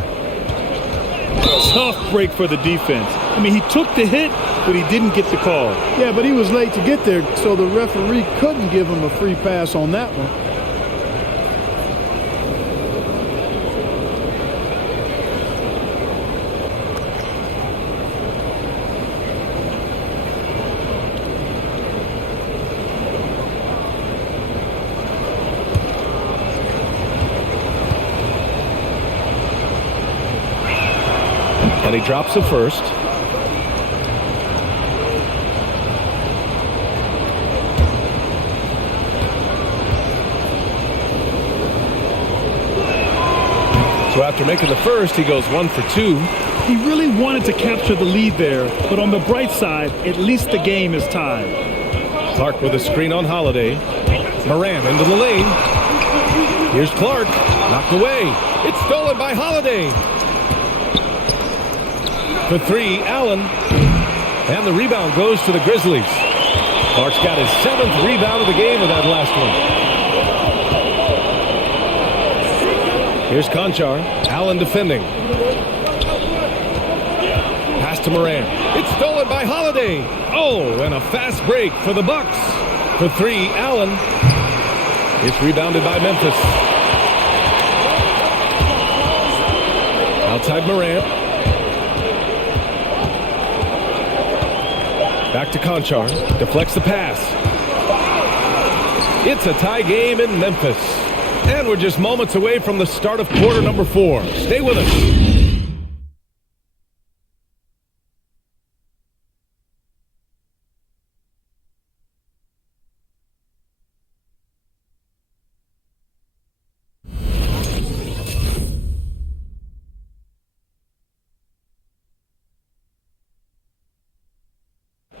Tough break for the defense. I mean, he took the hit, but he didn't get the call. Yeah, but he was late to get there, so the referee couldn't give him a free pass on that one. And he drops the first. So after making the first, he goes 1 for 2. He really wanted to capture the lead there, but on the bright side, at least the game is tied. Clark with a screen on Holiday. Morant into the lane. Here's Clark. Knocked away. It's stolen by Holiday. For three, Allen. And the rebound goes to the Grizzlies. Clark's got his 7th rebound of the game with that last one. Here's Conchar. Allen defending. Pass to Morant. It's stolen by Holiday. Oh, and a fast break for the Bucks. For three, Allen. It's rebounded by Memphis. Outside Morant. Back to Conchar. Deflects the pass. It's a tie game in Memphis. And we're just moments away from the start of quarter number 4. Stay with us.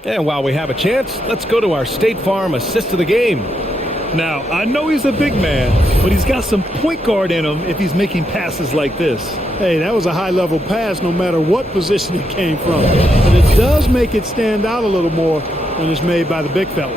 And while we have a chance, let's go to our State Farm assist of the game. Now, I know he's a big man, but he's got some point guard in him if he's making passes like this. Hey, that was a high-level pass no matter what position it came from. But it does make it stand out a little more when it's made by the big fella.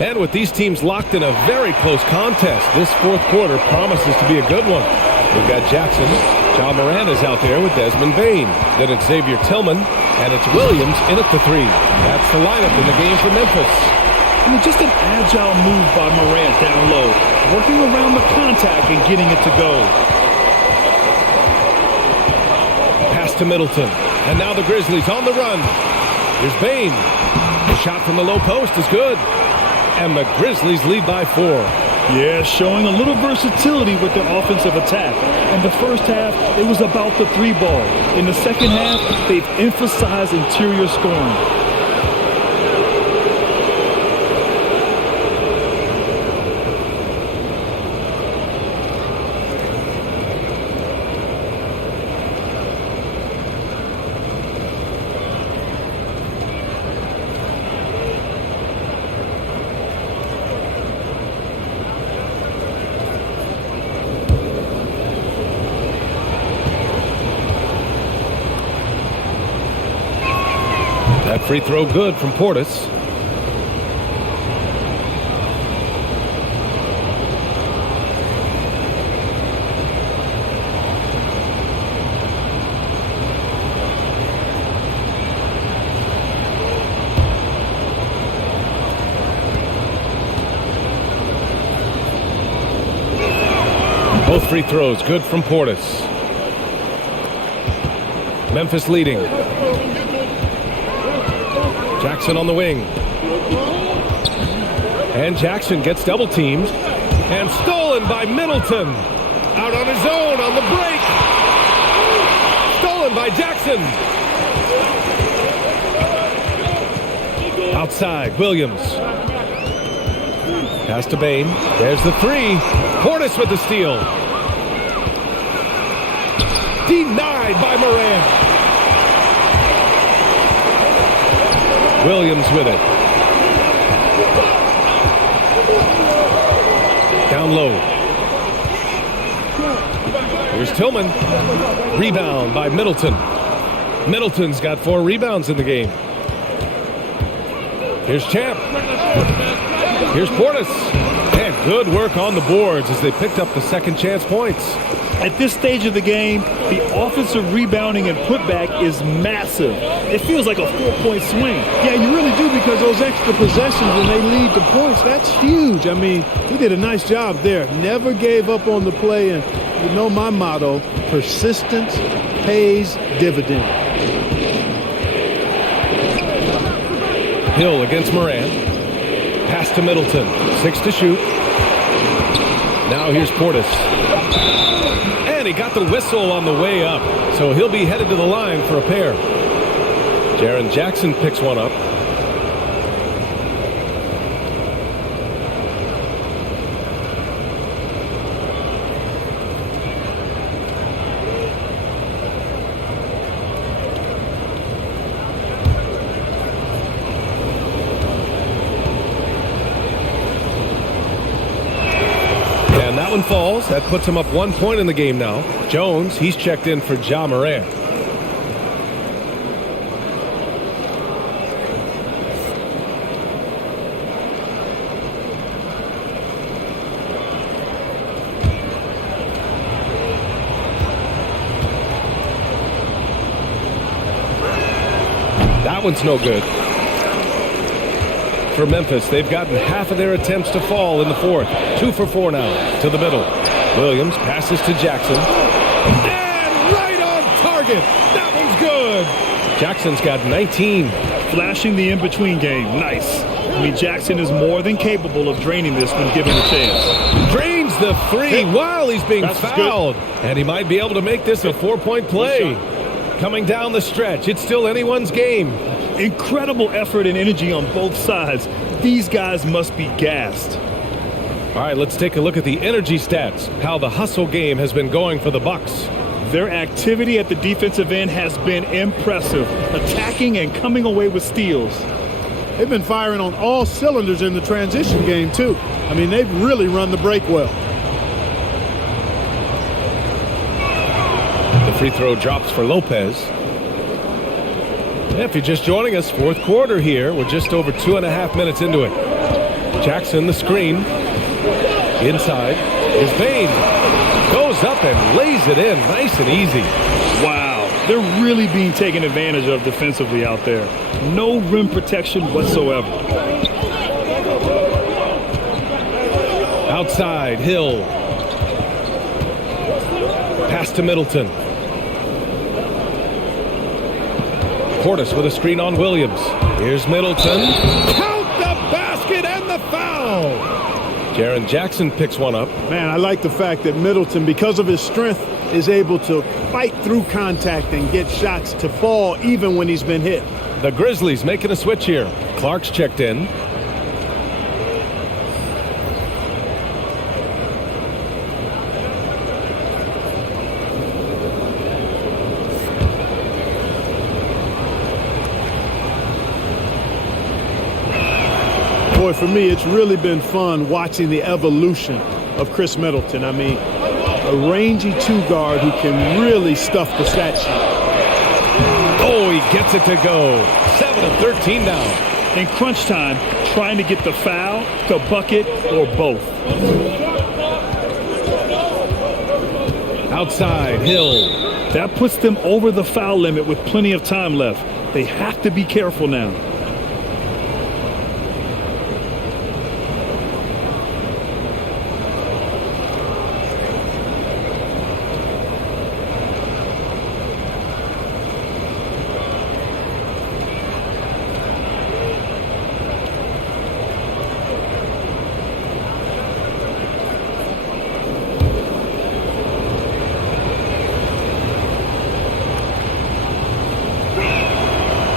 And with these teams locked in a very close contest, this fourth quarter promises to be a good one. We've got Jackson. John Moran is out there with Desmond Bain. Then it's Xavier Tillman, and it's Williams in at the 3. That's the lineup in the game for Memphis. I mean, just an agile move by Morant down low, working around the contact and getting it to go. Pass to Middleton, and now the Grizzlies on the run. Here's Bain. The shot from the low post is good, and the Grizzlies lead by 4. Yeah, showing a little versatility with their offensive attack. In the first half, it was about the 3 ball. In the second half, they've emphasized interior scoring. That free throw good from Portis. Both free throws good from Portis. Memphis leading. Jackson on the wing. And Jackson gets double teamed. And stolen by Middleton. Out on his own on the break. Stolen by Jackson. Outside, Williams. Pass to Bain. There's the 3. Portis with the steal. Denied by Morant. Williams with it. Down low. Here's Tillman. Rebound by Middleton. Middleton's got 4 rebounds in the game. Here's Champ. Here's Portis. And good work on the boards as they picked up the second chance points. At this stage of the game, the offensive rebounding and putback is massive. It feels like a 4-point swing. Yeah, you really do, because those extra possessions when they lead to points, that's huge. I mean, he did a nice job there. Never gave up on the play, and you know my motto, persistence pays dividends. Hill against Moran. Pass to Middleton. 6 to shoot. Now here's Portis. And he got the whistle on the way up, so he'll be headed to the line for a pair. Jaren Jackson picks one up. That one falls. That puts him up 1 point in the game now. Jones, he's checked in for Ja Morant. That one's no good. For Memphis, they've gotten half of their attempts to fall in the fourth. 2 for 4 now to the middle. Williams passes to Jackson. And right on target. That one's good. Jackson's got 19. Flashing the in-between game. Nice. I mean, Jackson is more than capable of draining this when given a chance. Drains the three while he's being fouled. And he might be able to make this a 4-point play. Coming down the stretch, it's still anyone's game. Incredible effort and energy on both sides. These guys must be gassed. All right, let's take a look at the energy stats, how the hustle game has been going for the Bucks. Their activity at the defensive end has been impressive, attacking and coming away with steals. They've been firing on all cylinders in the transition game, too. I mean, they've really run the break well. The free throw drops for Lopez. If you're just joining us, fourth quarter here. We're just over 2.5 minutes into it. Jackson, the screen. Inside is Bain. Goes up and lays it in nice and easy. Wow, they're really being taken advantage of defensively out there. No rim protection whatsoever. Outside, Hill. Pass to Middleton. Portis with a screen on Williams. Here's Middleton. Count the basket and the foul. Jaren Jackson picks one up. Man, I like the fact that Middleton, because of his strength, is able to fight through contact and get shots to fall even when he's been hit. The Grizzlies making a switch here. Clark's checked in. Boy, for me, it's really been fun watching the evolution of Chris Middleton. I mean, a rangy two-guard who can really stuff the stat sheet. Oh, he gets it to go. 7 of 13 now. In crunch time, trying to get the foul, the bucket, or both. Outside, Hill. That puts them over the foul limit with plenty of time left. They have to be careful now.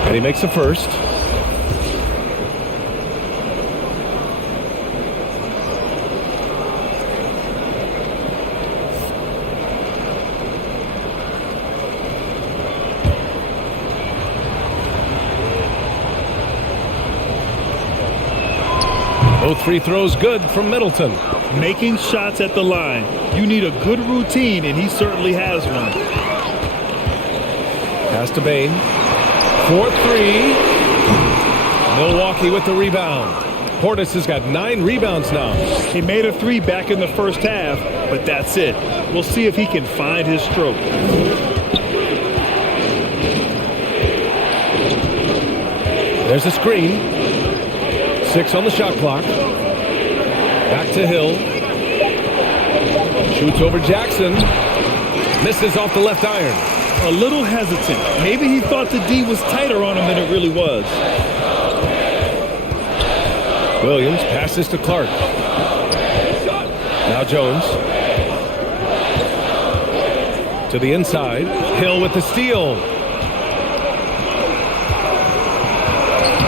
And he makes a first. Both free throws good from Middleton. Making shots at the line. You need a good routine, and he certainly has one. Pass to Bain. 4-3. Milwaukee with the rebound. Portis has got 9 rebounds now. He made a 3 back in the first half, but that's it. We'll see if he can find his stroke. There's a screen. 6 on the shot clock. Back to Hill. Shoots over Jackson. Misses off the left iron. A little hesitant. Maybe he thought the D was tighter on him than it really was. Williams passes to Clark. Now Jones. To the inside. Hill with the steal.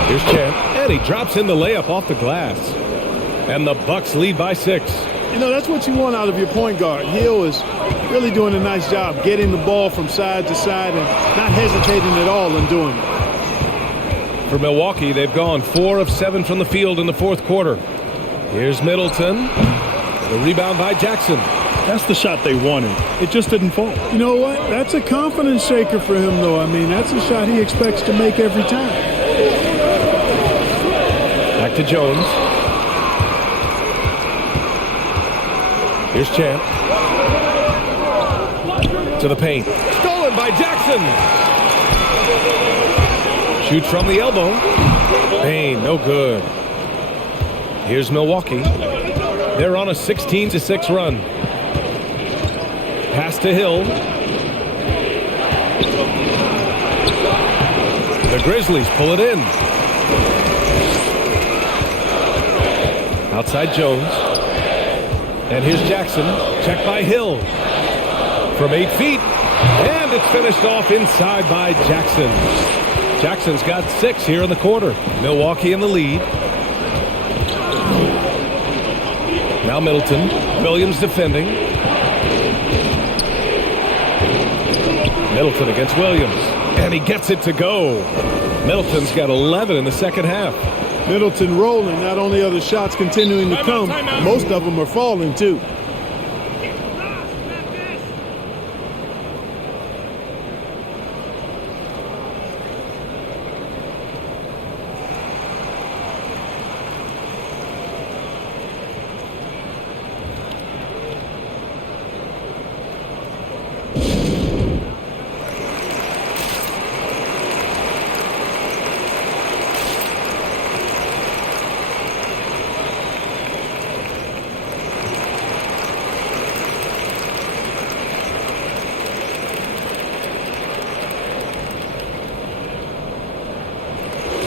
Here's Champ. And he drops in the layup off the glass. And the Bucks lead by 6. You know, that's what you want out of your point guard. Hill is really doing a nice job getting the ball from side to side and not hesitating at all in doing it. For Milwaukee, they've gone 4 of 7 from the field in the fourth quarter. Here's Middleton. The rebound by Jackson. That's the shot they wanted. It just didn't fall. You know what? That's a confidence shaker for him, though. I mean, that's a shot he expects to make every time. Back to Jones. Here's Champ. To the paint. Stolen by Jackson. Shoots from the elbow. Payne, no good. Here's Milwaukee. They're on a 16-6 run. Pass to Hill. The Grizzlies pull it in. Outside Jones. And here's Jackson. Checked by Hill. From 8 feet. And it's finished off inside by Jackson. Jackson's got 6 here in the quarter. Milwaukee in the lead. Now Middleton. Williams defending. Middleton against Williams. And he gets it to go. Middleton's got 11 in the second half. Middleton rolling. Not only are the shots continuing to come, most of them are falling, too.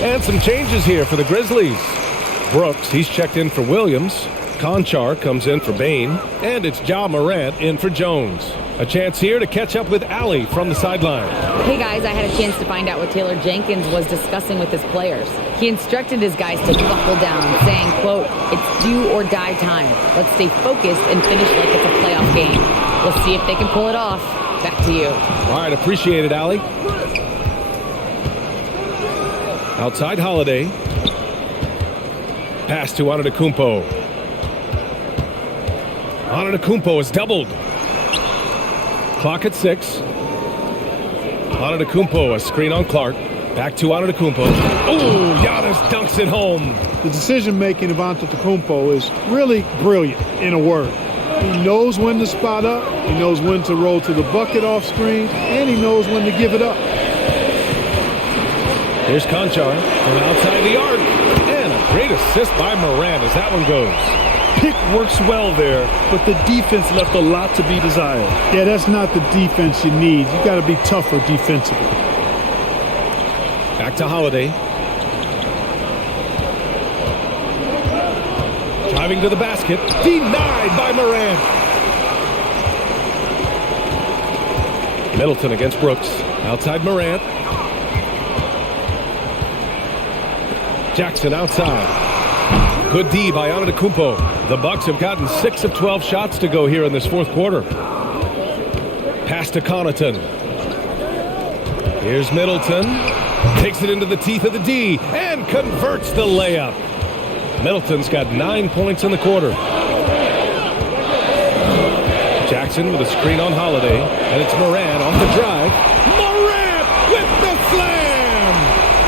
And some changes here for the Grizzlies. Brooks, he's checked in for Williams. Conchar comes in for Bane. And it's Ja Morant in for Jones. A chance here to catch up with Allie from the sideline. Hey guys, I had a chance to find out what Taylor Jenkins was discussing with his players. He instructed his guys to buckle down, saying, quote, "It's do or die time. Let's stay focused and finish like it's a playoff game. We'll see if they can pull it off." Back to you. All right, appreciate it, Allie. Outside Holiday. Pass to Antetokounmpo. Antetokounmpo is doubled. Clock at 6. Antetokounmpo, a screen on Clark. Back to Antetokounmpo. Oh, Giannis dunks it home. The decision-making of Antetokounmpo is really brilliant, in a word. He knows when to spot up, he knows when to roll to the bucket off screen, and he knows when to give it up. Here's Conchar from outside the arc. And a great assist by Morant as that one goes. Pick works well there, but the defense left a lot to be desired. Yeah, that's not the defense you need. You got to be tougher defensively. Back to Holiday. Driving to the basket. Denied by Morant. Middleton against Brooks. Outside Morant. Jackson outside. Good D by Antetokounmpo. The Bucks have gotten 6 of 12 shots to go here in this fourth quarter. Pass to Connaughton. Here's Middleton. Takes it into the teeth of the D and converts the layup. Middleton's got 9 points in the quarter. Jackson with a screen on Holiday. And it's Morant off the drive. Morant with the slam!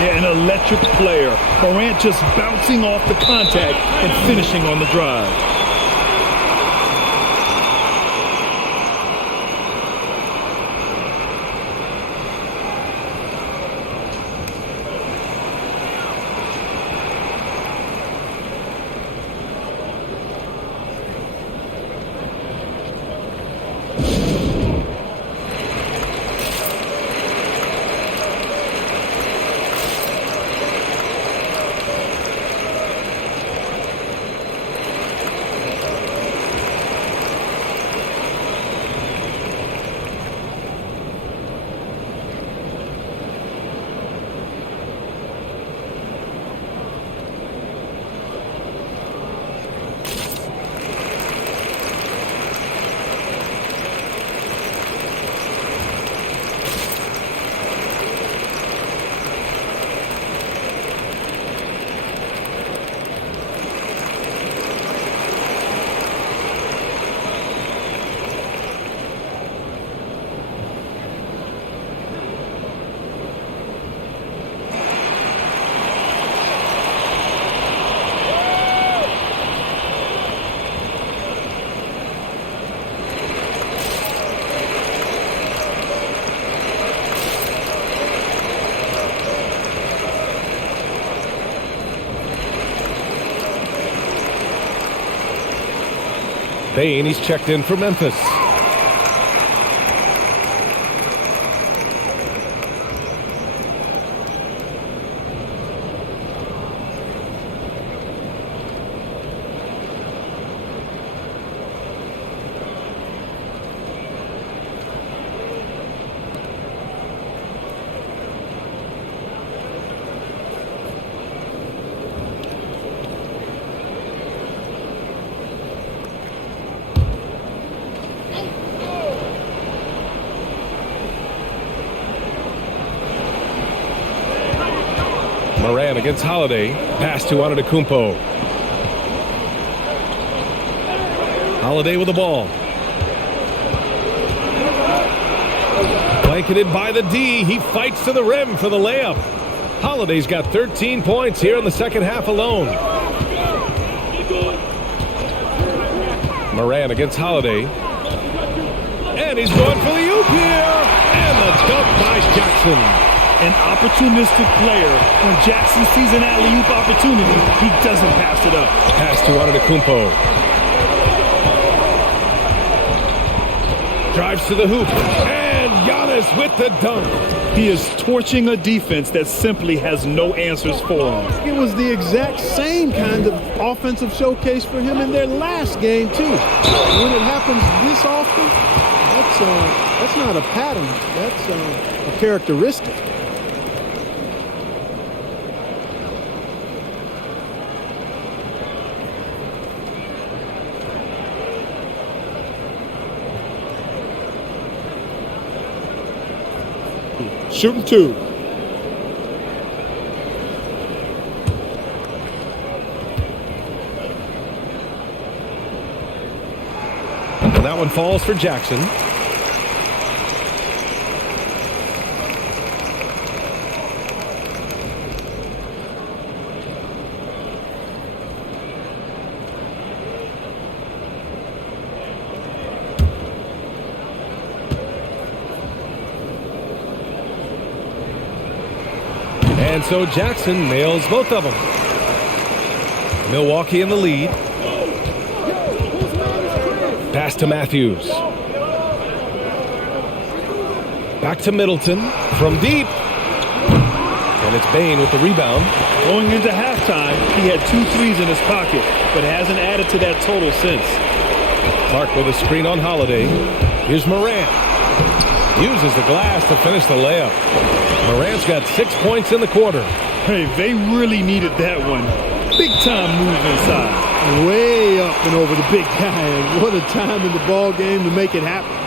Yeah, an electric player. Morant just bouncing off the contact and finishing on the drive. Bane, he's checked in for Memphis. Moran against Holiday. Pass to Antetokounmpo. Holiday with the ball. Blanketed by the D. He fights to the rim for the layup. Holiday's got 13 points here in the second half alone. Moran against Holiday. And he's going for the oop here. And the dunk by Jackson. An opportunistic player. When Jackson sees an alley-oop opportunity, he doesn't pass it up. Pass to Antetokounmpo. Drives to the hoop. And Giannis with the dunk. He is torching a defense that simply has no answers for him. It was the exact same kind of offensive showcase for him in their last game, too. When it happens this often, that's not a pattern. That's a characteristic. Shooting two. And that one falls for Jackson. And so Jackson nails both of them. Milwaukee in the lead. Pass to Matthews. Back to Middleton from deep. And it's Bane with the rebound. Going into halftime, he had 2 threes in his pocket, but hasn't added to that total since. Clark with a screen on Holiday. Here's Moran. Uses the glass to finish the layup. Morant's got 6 points in the quarter. Hey, they really needed that one. Big time move inside. Way up and over the big guy. And what a time in the ball game to make it happen.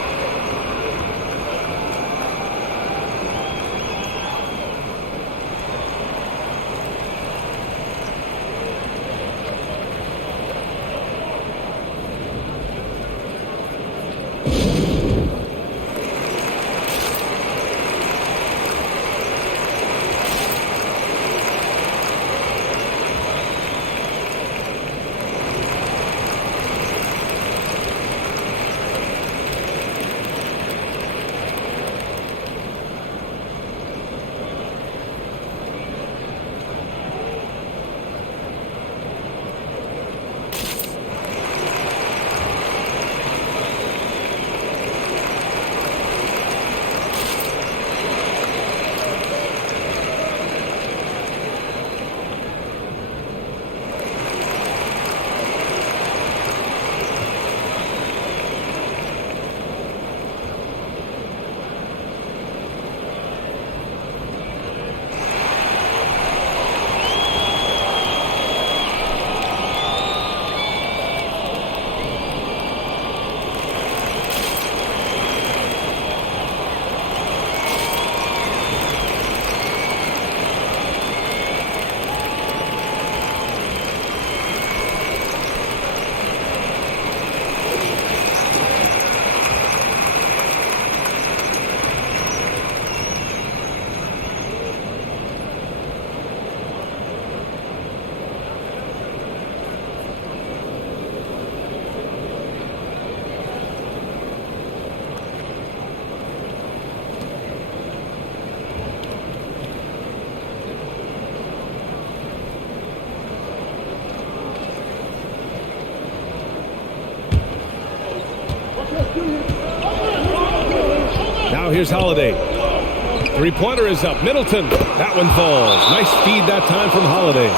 here's Holiday. Three-pointer is up. Middleton. That one falls. Nice feed that time from Holiday.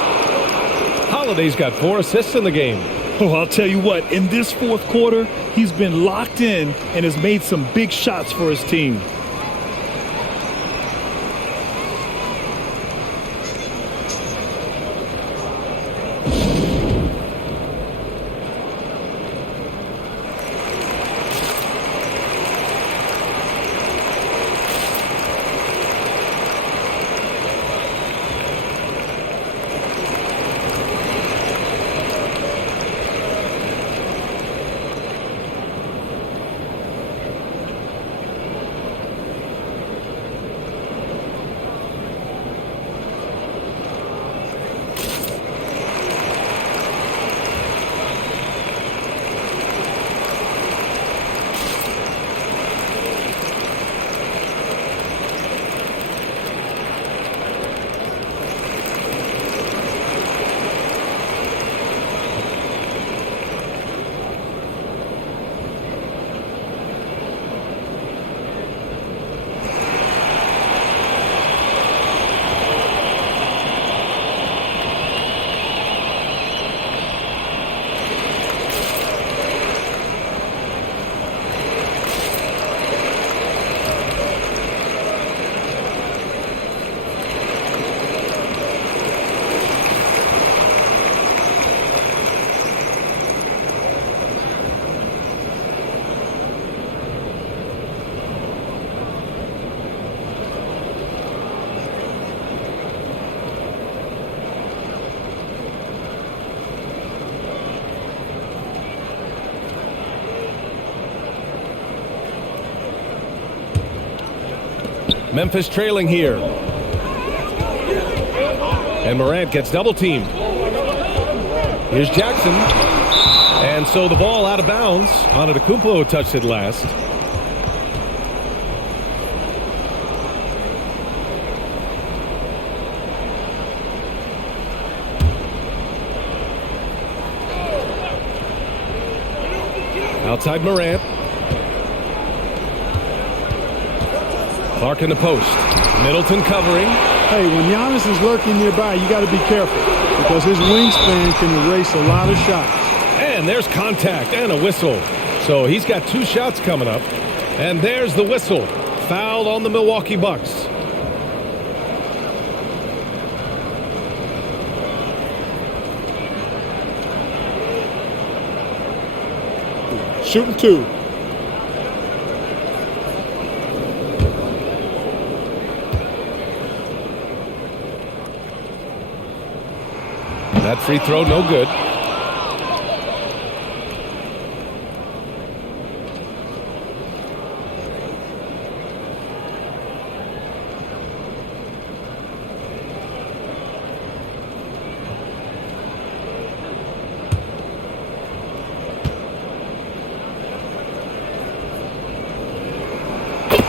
Holiday's got 4 assists in the game. Oh, I'll tell you what, in this fourth quarter, he's been locked in and has made some big shots for his team. Memphis trailing here. And Morant gets double teamed. Here's Jackson. And so the ball out of bounds. Antetokounmpo touched it last. Outside Morant. Clark in the post. Middleton covering. Hey, when Giannis is lurking nearby, you got to be careful because his wingspan can erase a lot of shots. And there's contact and a whistle. So he's got 2 shots coming up. And there's the whistle. Foul on the Milwaukee Bucks. Shooting 2. That free throw, no good.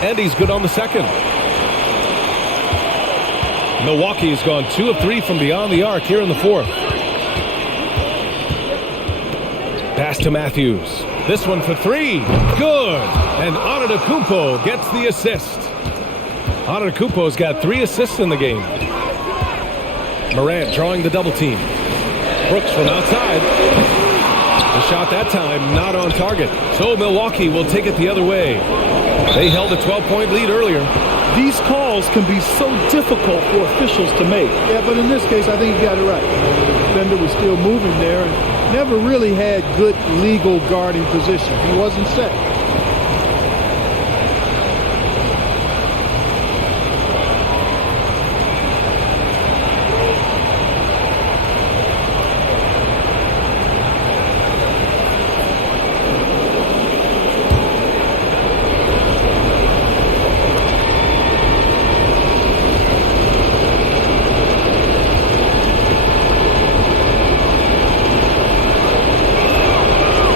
And he's good on the second. Milwaukee's gone 2 of 3 from beyond the arc here in the fourth. Pass to Matthews. This one for 3. Good. And Antetokounmpo gets the assist. Antetokounmpo's got 3 assists in the game. Morant drawing the double team. Brooks from outside. The shot that time not on target. So Milwaukee will take it the other way. They held a 12-point lead earlier. These calls can be so difficult for officials to make. Yeah, but in this case, I think you got it right. The defender was still moving there and never really had good legal guarding position. He wasn't set.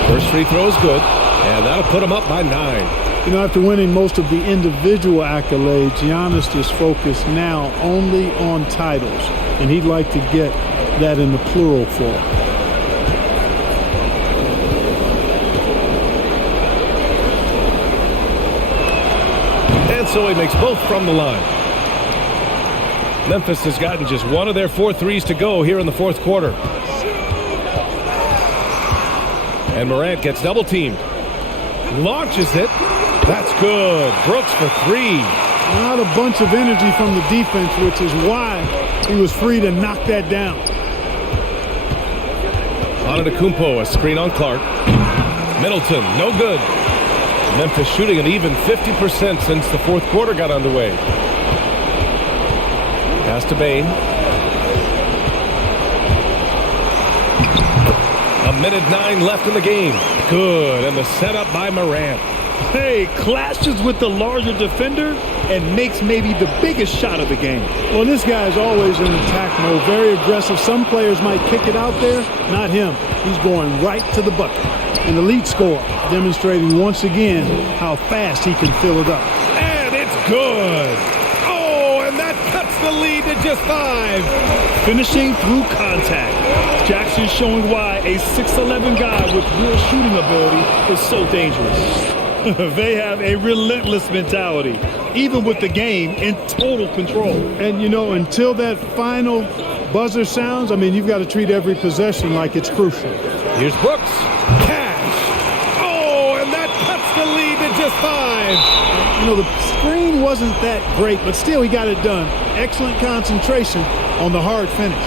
First free throw is good, and that'll put him up by 9. You know, after winning most of the individual accolades, Giannis is focused now only on titles, and he'd like to get that in the plural form. so he makes both from the line. Memphis has gotten just one of their 4 threes to go here in the fourth quarter. And Morant gets double teamed. Launches it. That's good. Brooks for 3. Not a bunch of energy from the defense, which is why he was free to knock that down. Antetokounmpo, a screen on Clark. Middleton, no good. Memphis shooting an even 50% since the fourth quarter got underway. Pass to Bane. A minute 9 left in the game. Good, and the setup by Morant. Hey, clashes with the larger defender and makes maybe the biggest shot of the game. Well, this guy is always in attack mode, very aggressive. Some players might kick it out there, not him. He's going right to the bucket. An elite scorer, demonstrating once again how fast he can fill it up. And it's good. Oh, and that cuts the lead to just 5. Finishing through contact. Jackson showing why a 6'11" guy with real shooting ability is so dangerous. They have a relentless mentality, even with the game in total control. And, you know, until that final buzzer sounds, I mean, you've got to treat every possession like it's crucial. Here's Brooks. Cash. Oh, and that cuts the lead to just 5. You know, the screen wasn't that great, but still he got it done. Excellent concentration on the hard finish.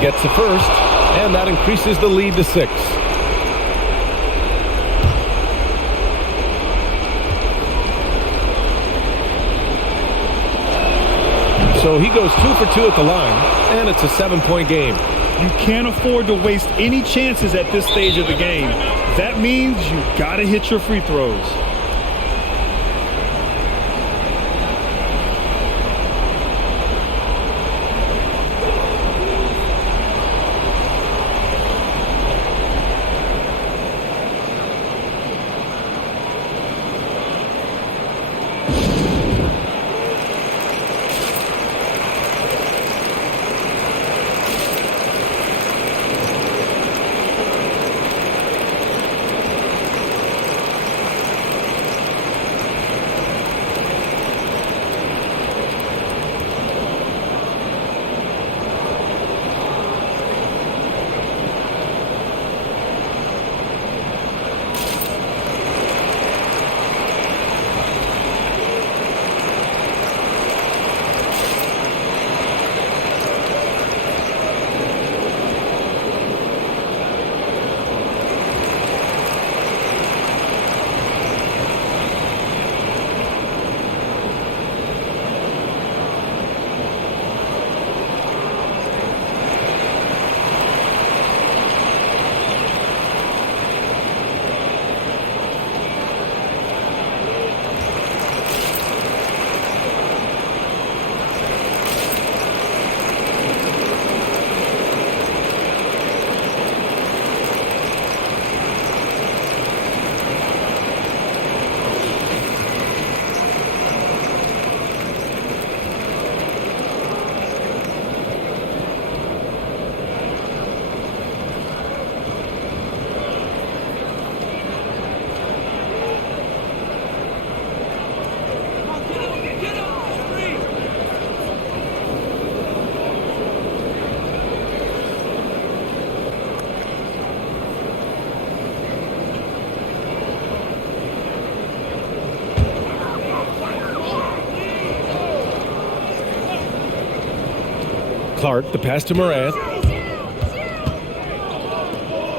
Gets the first, and that increases the lead to 6. So he goes 2 for 2 at the line, and it's a 7-point game. You can't afford to waste any chances at this stage of the game. That means you gotta hit your free throws. Clark, the pass to Morant.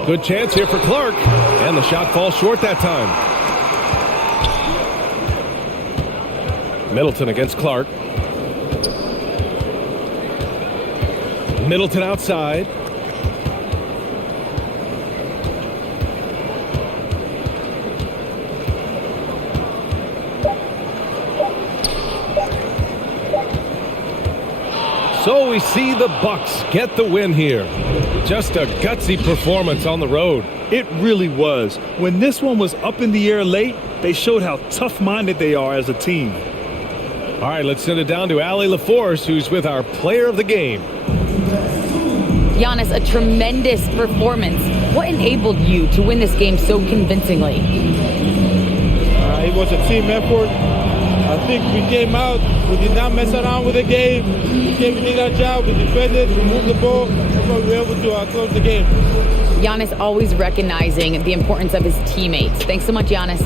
Good chance here for Clark. And the shot falls short that time. Middleton against Clark. Middleton outside. So we see the Bucks get the win here. Just a gutsy performance on the road. It really was. When this one was up in the air late, they showed how tough-minded they are as a team. All right, let's send it down to Allie LaForce, who's with our player of the game. Giannis, a tremendous performance. What enabled you to win this game so convincingly? It was a team effort. I think we came out, we did not mess around with the game. We did our job, we defended, we moved the ball, and we were able to close the game. Giannis always recognizing the importance of his teammates. Thanks so much, Giannis.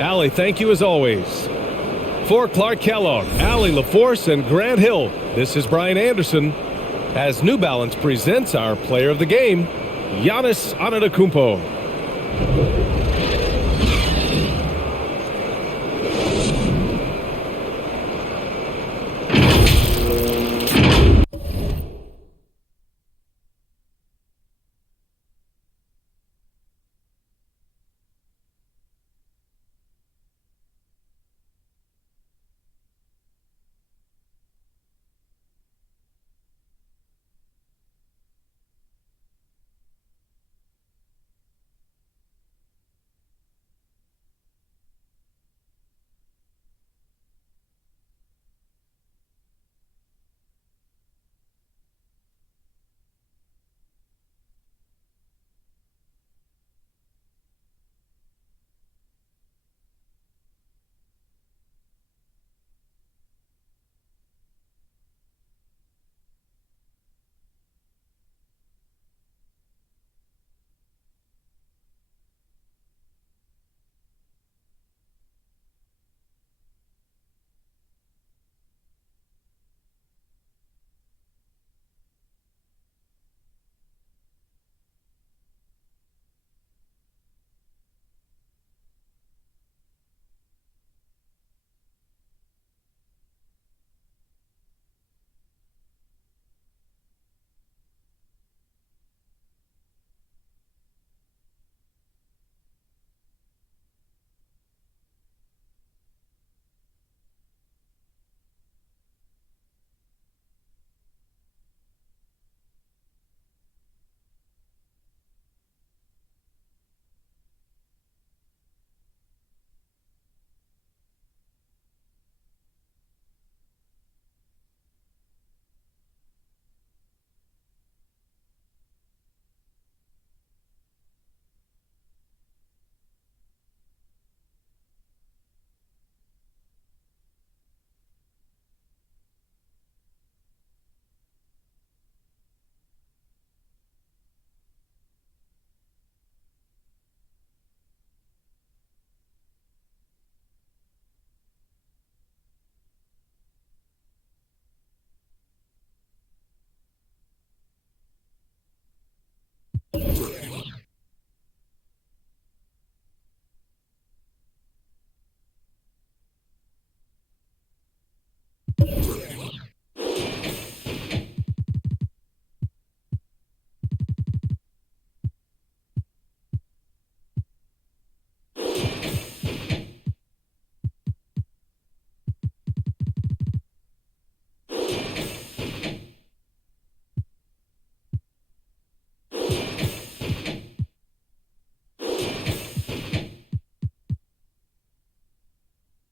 Allie, thank you as always. For Clark Kellogg, Allie LaForce, and Grant Hill, this is Brian Anderson as New Balance presents our player of the game, Giannis Antetokounmpo.